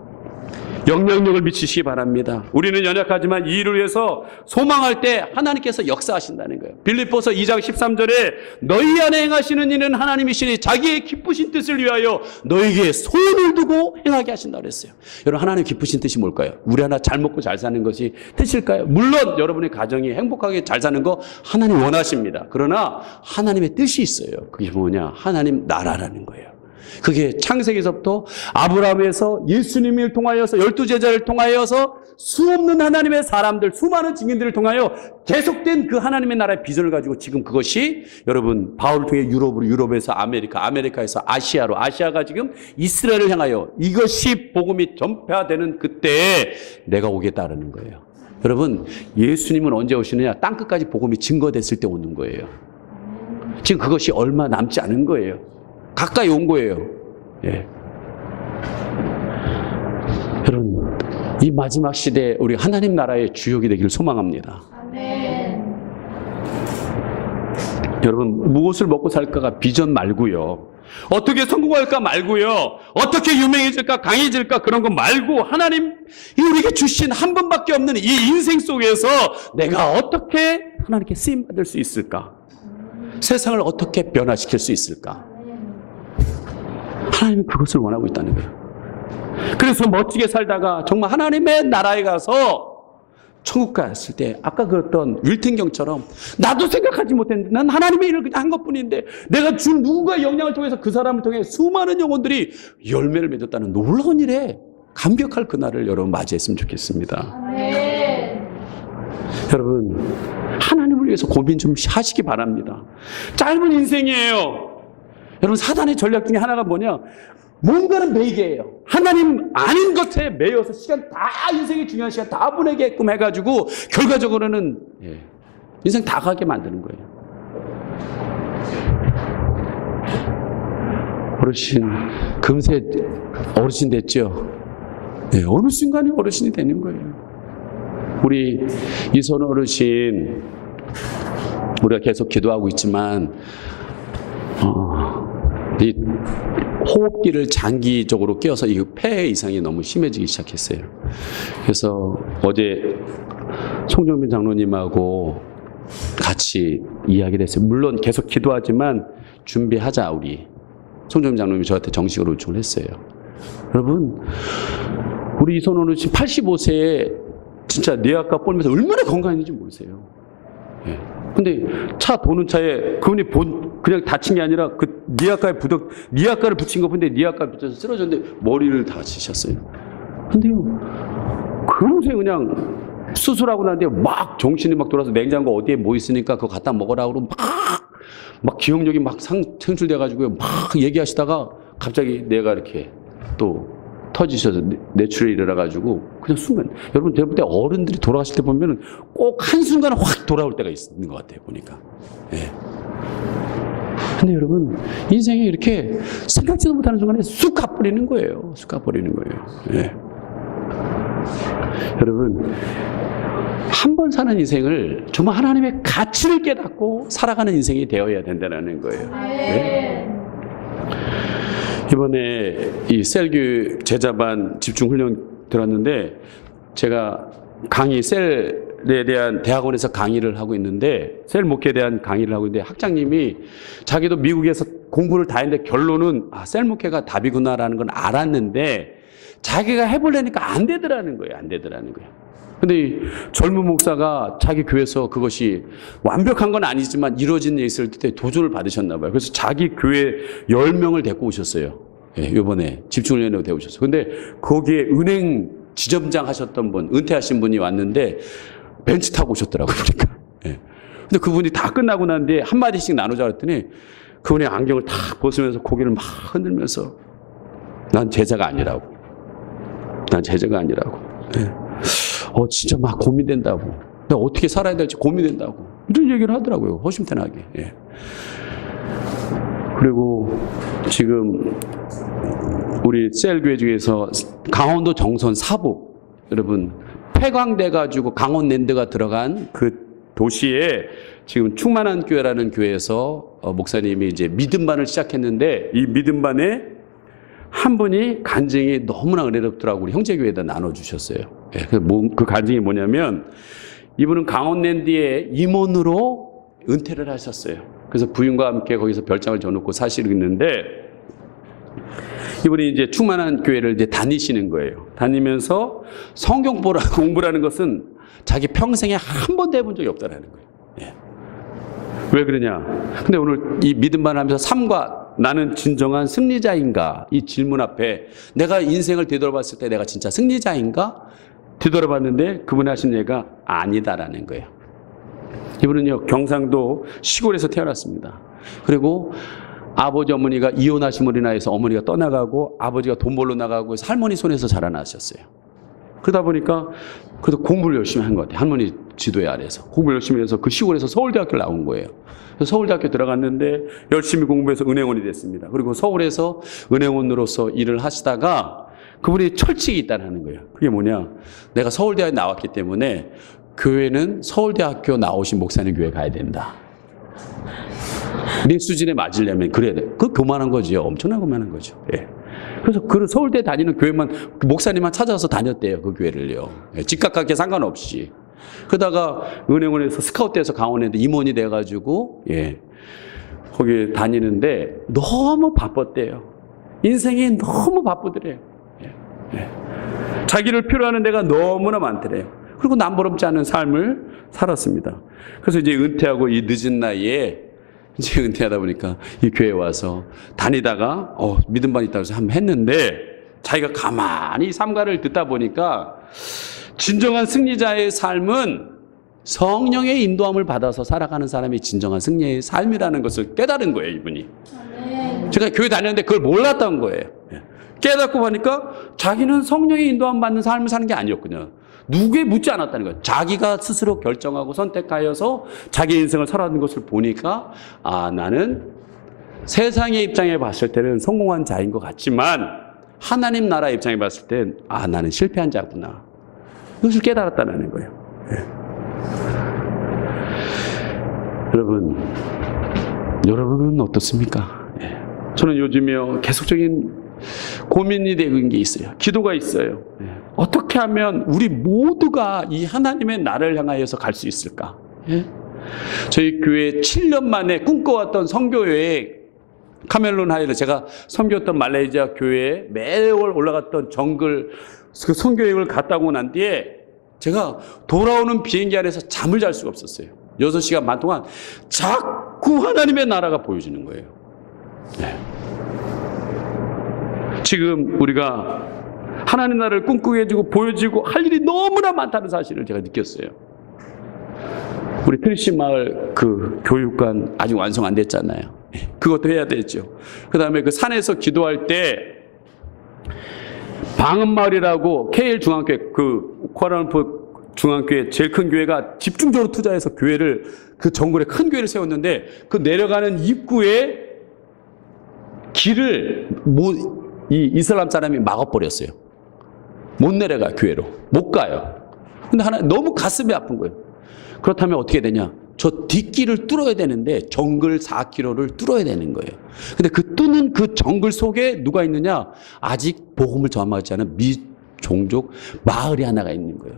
영향력을 미치시기 바랍니다. 우리는 연약하지만 이 일을 위해서 소망할 때 하나님께서 역사하신다는 거예요. 빌립보서 2장 13절에 너희 안에 행하시는 이는 하나님이시니 자기의 기쁘신 뜻을 위하여 너에게 소원을 두고 행하게 하신다고 그랬어요. 여러분, 하나님 기쁘신 뜻이 뭘까요? 우리 하나 잘 먹고 잘 사는 것이 뜻일까요? 물론 여러분의 가정이 행복하게 잘 사는 거 하나님 원하십니다. 그러나 하나님의 뜻이 있어요. 그게 뭐냐? 하나님 나라라는 거예요. 그게 창세기서부터 아브라함에서 예수님을 통하여서 12제자를 통하여서 수없는 하나님의 사람들, 수많은 증인들을 통하여 계속된 그 하나님의 나라의 비전을 가지고 지금 그것이 여러분 바울을 통해 유럽에서 아메리카에서 아시아로, 아시아가 지금 이스라엘을 향하여 이것이 복음이 전파되는 그때에 내가 오겠다라는 거예요. 여러분, 예수님은 언제 오시느냐? 땅끝까지 복음이 증거됐을 때 오는 거예요. 지금 그것이 얼마 남지 않은 거예요. 가까이 온 거예요. 예. 여러분, 이 마지막 시대에 우리 하나님 나라의 주역이 되기를 소망합니다. 아멘. 여러분, 무엇을 먹고 살까가 비전 말고요. 어떻게 성공할까 말고요. 어떻게 유명해질까, 강해질까 그런 거 말고 하나님이 우리에게 주신 한 번밖에 없는 이 인생 속에서 내가 어떻게 하나님께 쓰임받을 수 있을까? 세상을 어떻게 변화시킬 수 있을까? 하나님은 그것을 원하고 있다는 거예요. 그래서 멋지게 살다가 정말 하나님의 나라에 가서 천국 갔을 때 아까 그랬던 윌튼경처럼 나도 생각하지 못했는데 난 하나님의 일을 그냥 한 것뿐인데 내가 준 누군가의 영향을 통해서 그 사람을 통해 수많은 영혼들이 열매를 맺었다는 놀라운 일에 감격할 그날을 여러분 맞이했으면 좋겠습니다. 아멘. 여러분, 하나님을 위해서 고민 좀 하시기 바랍니다. 짧은 인생이에요. 여러분, 사단의 전략 중에 하나가 뭐냐? 뭔가는 매개해요. 하나님 아닌 것에 매여서 시간 다, 인생이 중요한 시간 다 보내게끔 해가지고 결과적으로는 인생 다 가게 만드는 거예요. 어르신, 금세 어르신 됐죠? 네, 어느 순간에 어르신이 되는 거예요. 우리 이선 어르신, 우리가 계속 기도하고 있지만 이 호흡기를 장기적으로 끼워서 이 폐 이상이 너무 심해지기 시작했어요. 그래서 어제 송정빈 장로님하고 같이 이야기를 했어요. 물론 계속 기도하지만 준비하자 우리. 송정빈 장로님이 저한테 정식으로 요청을 했어요. 여러분, 우리 이선 어르신 85세에 진짜 뇌학과 뻘면서 얼마나 건강했는지 모르세요. 예. 근데 차 도는 차에 그분이 그냥 다친 게 아니라 그 니아카를 붙인 거 본데 니아카 붙여서 쓰러졌는데 머리를 다치셨어요. 근데요, 금세 그냥 수술하고 난 뒤에 막 정신이 막 돌아서 냉장고 어디에 뭐 있으니까 그거 갖다 먹으라 그러고 막 기억력이 막 상출돼가지고요, 막 얘기하시다가 갑자기 내가 이렇게 또 터지셔서 뇌출혈이 일어나가지고 그냥 순간, 여러분 제가 볼 때 어른들이 돌아가실 때 보면 꼭 한순간에 확 돌아올 때가 있는 것 같아요, 보니까. 예. 근데 여러분, 인생이 이렇게 생각지도 못하는 순간에 쑥 가버리는 거예요. 쑥 가버리는 거예요. 예. 여러분, 한 번 사는 인생을 정말 하나님의 가치를 깨닫고 살아가는 인생이 되어야 된다는 거예요. 네? 이번에 이 셀교 제자반 집중훈련 들었는데, 제가 강의 셀에 대한 대학원에서 강의를 하고 있는데, 셀 목회에 대한 강의를 하고 있는데, 학장님이 자기도 미국에서 공부를 다 했는데 결론은 셀 목회가 답이구나라는 건 알았는데 자기가 해보려니까 안 되더라는 거예요. 안 되더라는 거예요. 근데 이 젊은 목사가 자기 교회에서 그것이 완벽한 건 아니지만 이루어진 일이 있을 때 도전을 받으셨나 봐요. 그래서 자기 교회 10명을 데리고 오셨어요. 예, 이번에 집중훈련에 데리고 오셨어요. 근데 거기에 은행 지점장 하셨던 분, 은퇴하신 분이 왔는데 벤치 타고 오셨더라고요. 그러니까. 예. 근데 그분이 다 끝나고 난 뒤에 한마디씩 나누자 그랬더니 그분이 안경을 탁 벗으면서 고개를 막 흔들면서 난 제자가 아니라고. 난 제자가 아니라고. 예. 진짜 막 고민된다고. 내가 어떻게 살아야 될지 고민된다고. 이런 얘기를 하더라고요. 허심탄회하게. 예. 그리고 지금 우리 셀교회 중에서 강원도 정선 사북, 여러분 폐광돼가지고 강원랜드가 들어간 그 도시에 지금 충만한 교회라는 교회에서 목사님이 이제 믿음반을 시작했는데, 이 믿음반에 한 분이 간증이 너무나 은혜롭더라고 우리 형제교회에다 나눠주셨어요. 예, 그 간증이 뭐냐면, 이분은 강원랜드에 임원으로 은퇴를 하셨어요. 그래서 부인과 함께 거기서 별장을 져놓고 사시고 있는데, 이분이 이제 충만한 교회를 이제 다니시는 거예요. 다니면서 성경 공부라는 것은 자기 평생에 한 번도 해본 적이 없다는 거예요. 예. 왜 그러냐? 근데 오늘 이 믿음반을 하면서 삶과 나는 진정한 승리자인가? 이 질문 앞에 내가 인생을 되돌아봤을 때 내가 진짜 승리자인가? 되돌아봤는데 그분이 하신 얘기가 아니다라는 거예요. 이분은요, 경상도 시골에서 태어났습니다. 그리고 아버지 어머니가 이혼하심으로 인해서 어머니가 떠나가고 아버지가 돈 벌러 나가고 해서 할머니 손에서 자라나셨어요. 그러다 보니까 그래도 공부를 열심히 한 것 같아요. 할머니 지도에 아래서 공부를 열심히 해서 그 시골에서 서울대학교를 나온 거예요. 서울대학교 들어갔는데 열심히 공부해서 은행원이 됐습니다. 그리고 서울에서 은행원으로서 일을 하시다가 그분이 철칙이 있다는 거예요. 그게 뭐냐? 내가 서울대학에 나왔기 때문에 교회는 서울대학교 나오신 목사님 교회 가야 된다. 내 수준에 맞으려면 그래야 돼. 그 교만한 거죠. 엄청나게 교만한 거죠. 예. 그래서 그 서울대 다니는 교회만, 그 목사님만 찾아서 다녔대요. 그 교회를요. 예. 집값과 상관없이. 그러다가 은행원에서 스카웃돼서 강원랜드 임원이 돼가지고, 예. 거기 다니는데 너무 바빴대요. 인생이 너무 바쁘더래요. 예. 예. 자기를 필요로 하는 데가 너무나 많더래요. 그리고 남부럽지 않은 삶을 살았습니다. 그래서 이제 은퇴하고 이 늦은 나이에 이제 은퇴하다 보니까 이 교회에 와서 다니다가 믿음반 있다고 해서 한번 했는데, 자기가 가만히 삼가를 듣다 보니까 진정한 승리자의 삶은 성령의 인도함을 받아서 살아가는 사람이 진정한 승리의 삶이라는 것을 깨달은 거예요, 이분이. 제가 교회 다녔는데 그걸 몰랐던 거예요. 깨닫고 보니까 자기는 성령의 인도함 받는 삶을 사는 게 아니었거든요. 누구에 묻지 않았다는 거예요. 자기가 스스로 결정하고 선택하여서 자기 인생을 살아가는 것을 보니까, 나는 세상의 입장에 봤을 때는 성공한 자인 것 같지만 하나님 나라 입장에 봤을 땐 나는 실패한 자구나. 이것을 깨달았다는 거예요. 네. 여러분은 어떻습니까? 네. 저는 요즘에 계속적인 고민이 되는 게 있어요. 기도가 있어요. 네. 어떻게 하면 우리 모두가 이 하나님의 나라를 향하여서 갈 수 있을까? 예? 저희 교회 7년 만에 꿈꿔왔던 선교여행, 카멜론 하이를 제가 섬겼던 말레이시아 교회에 매월 올라갔던 정글 그 선교여행을 갔다 오고 난 뒤에 제가 돌아오는 비행기 안에서 잠을 잘 수가 없었어요. 6시간 반 동안 자꾸 하나님의 나라가 보여지는 거예요. 네. 지금 우리가 하나님 나라를 꿈꾸게 해주고 보여주고 할 일이 너무나 많다는 사실을 제가 느꼈어요. 우리 트리시 마을 그 교육관 아직 완성 안 됐잖아요. 그것도 해야 되죠. 그 다음에 그 산에서 기도할 때 방음마을이라고 KL 중앙교회, 그 쿠알라룸푸르 중앙교회 제일 큰 교회가 집중적으로 투자해서 교회를, 그 정글에 큰 교회를 세웠는데 그 내려가는 입구에 길을 이 이슬람 사람이 막아버렸어요. 못 내려가, 교회로. 못 가요. 근데 하나님 너무 가슴이 아픈 거예요. 그렇다면 어떻게 되냐? 저 뒷길을 뚫어야 되는데 정글 4km를 뚫어야 되는 거예요. 근데 그 뚫는 그 정글 속에 누가 있느냐? 아직 복음을 전하지 않은 미종족 마을이 하나가 있는 거예요.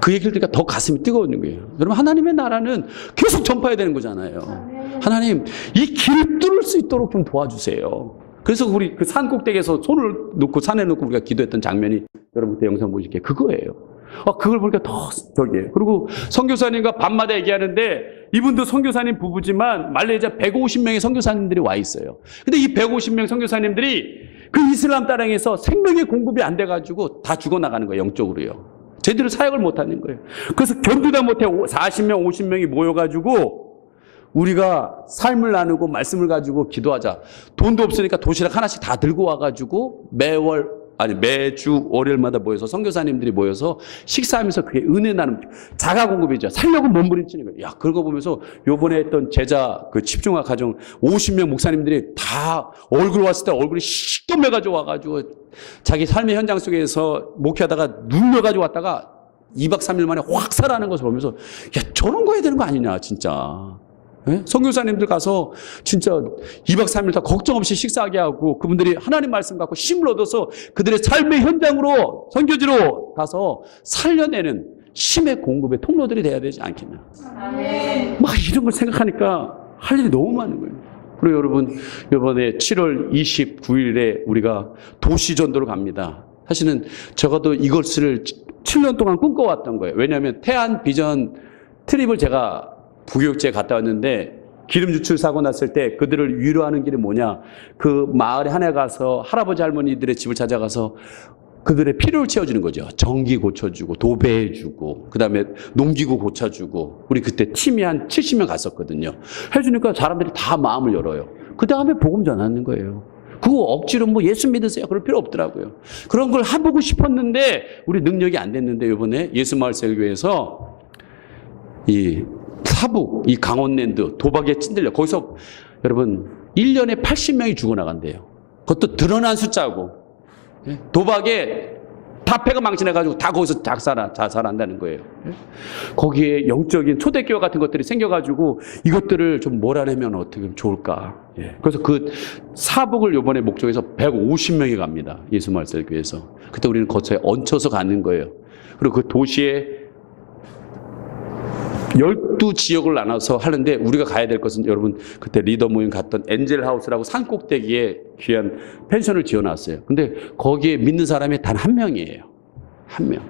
그 얘기를 들으니까 더 가슴이 뜨거워지는 거예요. 여러분, 하나님의 나라는 계속 전파해야 되는 거잖아요. 하나님, 이 길을 뚫을 수 있도록 좀 도와주세요. 그래서 우리 그 산 꼭대기에서 손을 놓고 산에 놓고 우리가 기도했던 장면이 여러분 그때 영상 보실게요. 그거예요. 그걸 보니까 더 저기에요. 그리고 선교사님과 밤마다 얘기하는데 이분도 선교사님 부부지만 말레이시아 150명의 선교사님들이 와 있어요. 근데 이 150명 선교사님들이 그 이슬람 땅에서 생명의 공급이 안 돼가지고 다 죽어나가는 거예요. 영적으로요. 제대로 사역을 못하는 거예요. 그래서 견디다 못해 40명, 50명이 모여가지고 우리가 삶을 나누고 말씀을 가지고 기도하자. 돈도 없으니까 도시락 하나씩 다 들고 와가지고 매주 월요일마다 모여서 선교사님들이 모여서 식사하면서 그게 은혜 나눔, 자가 공급이죠. 살려고 몸부림치는 거예요. 야, 그러고 보면서 요번에 했던 제자 그 집중화 가정 50명 목사님들이 다 얼굴 왔을 때 얼굴이 시꺼매가지고 와가지고 자기 삶의 현장 속에서 목회하다가 눌려가지고 왔다가 2박 3일 만에 확 살아나는 것을 보면서 야, 저런 거 해야 되는 거 아니냐 진짜. 네? 선교사님들 가서 진짜 2박 3일 다 걱정 없이 식사하게 하고 그분들이 하나님 말씀 갖고 힘을 얻어서 그들의 삶의 현장으로 선교지로 가서 살려내는 힘의 공급의 통로들이 돼야 되지 않겠냐. 막 이런 걸 생각하니까 할 일이 너무 많은 거예요. 그리고 여러분, 이번에 7월 29일에 우리가 도시전도로 갑니다. 사실은 적어도 이것을 7년 동안 꿈꿔왔던 거예요. 왜냐하면 태안 비전 트립을 제가 부교육제에 갔다 왔는데 기름 유출 사고 났을 때 그들을 위로하는 길이 뭐냐? 그 마을에 하나 가서 할아버지 할머니들의 집을 찾아가서 그들의 필요를 채워주는 거죠. 전기 고쳐주고 도배해주고 그다음에 농기구 고쳐주고 우리 그때 팀이 한 70명 갔었거든요. 해주니까 사람들이 다 마음을 열어요. 그 다음에 복음 전하는 거예요. 그거 억지로 뭐 예수 믿으세요 그럴 필요 없더라고요. 그런 걸 해보고 싶었는데 우리 능력이 안 됐는데 이번에 예수마을설교회에서 이 사북, 이 강원랜드 도박에 찐들려 거기서 여러분 1년에 80명이 죽어나간대요. 그것도 드러난 숫자고 도박에 다 패가 망신해가지고 다 거기서 자살한다는 거예요. 거기에 영적인 초대교회 같은 것들이 생겨가지고 이것들을 좀 몰아내면 어떻게 하면 좋을까. 그래서 그 사북을 이번에 목적에서 150명이 갑니다. 예수마을설교회에서. 그때 우리는 거처에 얹혀서 가는 거예요. 그리고 그 도시에 12지역을 나눠서 하는데 우리가 가야 될 것은 여러분 그때 리더 모임 갔던 엔젤하우스라고 산 꼭대기에 귀한 펜션을 지어놨어요. 근데 거기에 믿는 사람이 단 한 명이에요. 한 명.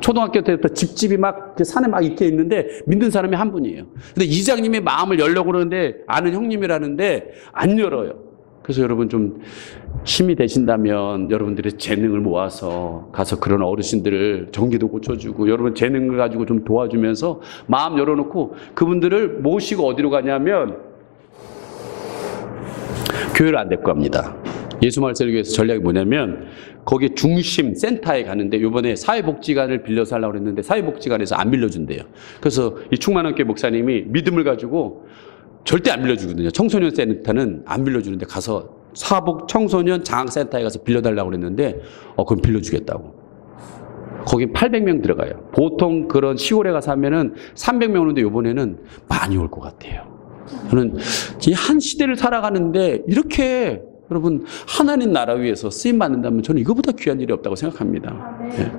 초등학교 때부터 집집이 막 산에 막 이렇게 있는데 믿는 사람이 한 분이에요. 근데 이장님이 마음을 열려고 그러는데 아는 형님이라는데 안 열어요. 그래서 여러분 좀 힘이 되신다면 여러분들의 재능을 모아서 가서 그런 어르신들을 전기도 고쳐주고 여러분 재능을 가지고 좀 도와주면서 마음 열어놓고 그분들을 모시고 어디로 가냐면 교회를 안 데리고 갑니다. 예수마을설교회에서 전략이 뭐냐면 거기 중심 센터에 가는데 이번에 사회복지관을 빌려서 하려고 했는데 사회복지관에서 안 빌려준대요. 그래서 이 충만원교회 목사님이 믿음을 가지고 절대 안 빌려주거든요. 청소년 센터는 안 빌려주는데 가서 사복 청소년 장학센터에 가서 빌려달라고 그랬는데 그럼 빌려주겠다고. 거기 800명 들어가요. 보통 그런 시골에 가서 하면은 300명 오는데 이번에는 많이 올 것 같아요. 저는 이 한 시대를 살아가는데 이렇게 여러분 하나님 나라 위해서 쓰임 받는다면 저는 이거보다 귀한 일이 없다고 생각합니다. 네.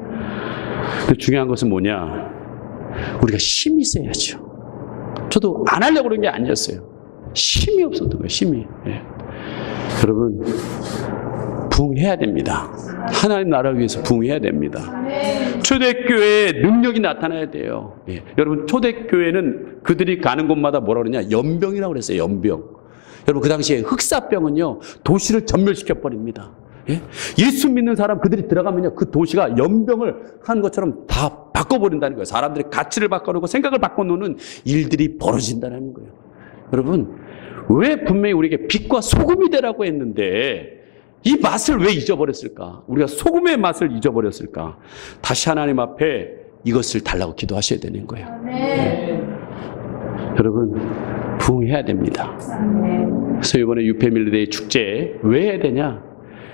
근데 중요한 것은 뭐냐? 우리가 힘이 있어야죠. 저도 안 하려고 그런 게 아니었어요. 힘이 없었던 거예요. 힘이. 예. 여러분 부흥해야 됩니다. 하나님 나라를 위해서 부흥해야 됩니다. 초대교회에 능력이 나타나야 돼요. 예. 여러분 초대교회는 그들이 가는 곳마다 뭐라 그러냐 연병이라고 그랬어요. 연병. 여러분 그 당시에 흑사병은요 도시를 전멸시켜 버립니다. 예? 예수 믿는 사람 그들이 들어가면요 그 도시가 연병을 한 것처럼 다 바꿔버린다는 거예요. 사람들의 가치를 바꿔놓고 생각을 바꿔놓는 일들이 벌어진다는 거예요. 여러분 왜 분명히 우리에게 빛과 소금이 되라고 했는데 이 맛을 왜 잊어버렸을까? 우리가 소금의 맛을 잊어버렸을까? 다시 하나님 앞에 이것을 달라고 기도하셔야 되는 거예요. 네. 여러분 부흥해야 됩니다. 그래서 이번에 유패밀리데이 축제 왜 해야 되냐?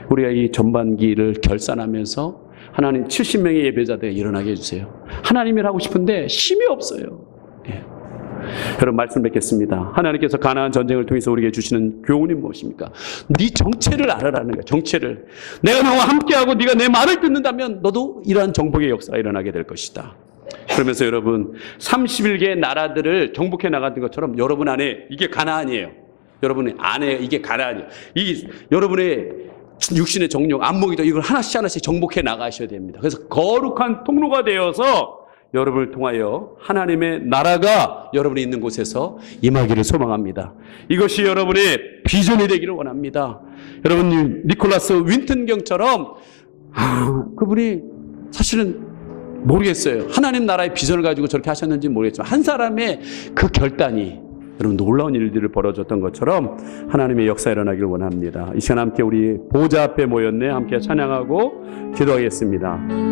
우리가 이 전반기를 결산하면서 하나님 70명의 예배자들 일어나게 해주세요. 하나님을 하고 싶은데 힘이 없어요. 예. 여러분 말씀 뵙겠습니다. 하나님께서 가나안 전쟁을 통해서 우리에게 주시는 교훈이 무엇입니까? 네 정체를 알아라는 거야. 정체를. 내가 너와 함께하고 네가 내 말을 듣는다면 너도 이러한 정복의 역사가 일어나게 될 것이다. 그러면서 여러분 31개의 나라들을 정복해 나가는 것처럼 여러분 안에 이게 가나안이에요. 여러분 안에 이게 가나안이에요. 이 여러분의 육신의 정욕, 안목이도 이걸 하나씩 하나씩 정복해 나가셔야 됩니다. 그래서 거룩한 통로가 되어서 여러분을 통하여 하나님의 나라가 여러분이 있는 곳에서 임하기를 소망합니다. 이것이 여러분의 비전이 되기를 원합니다. 여러분 니콜라스 윈튼경처럼 그분이 사실은 모르겠어요. 하나님 나라의 비전을 가지고 저렇게 하셨는지 모르겠지만 한 사람의 그 결단이 여러분 놀라운 일들을 벌어졌던 것처럼 하나님의 역사 일어나기를 원합니다. 이 시간 함께 우리 보좌 앞에 모였네. 함께 찬양하고 기도하겠습니다.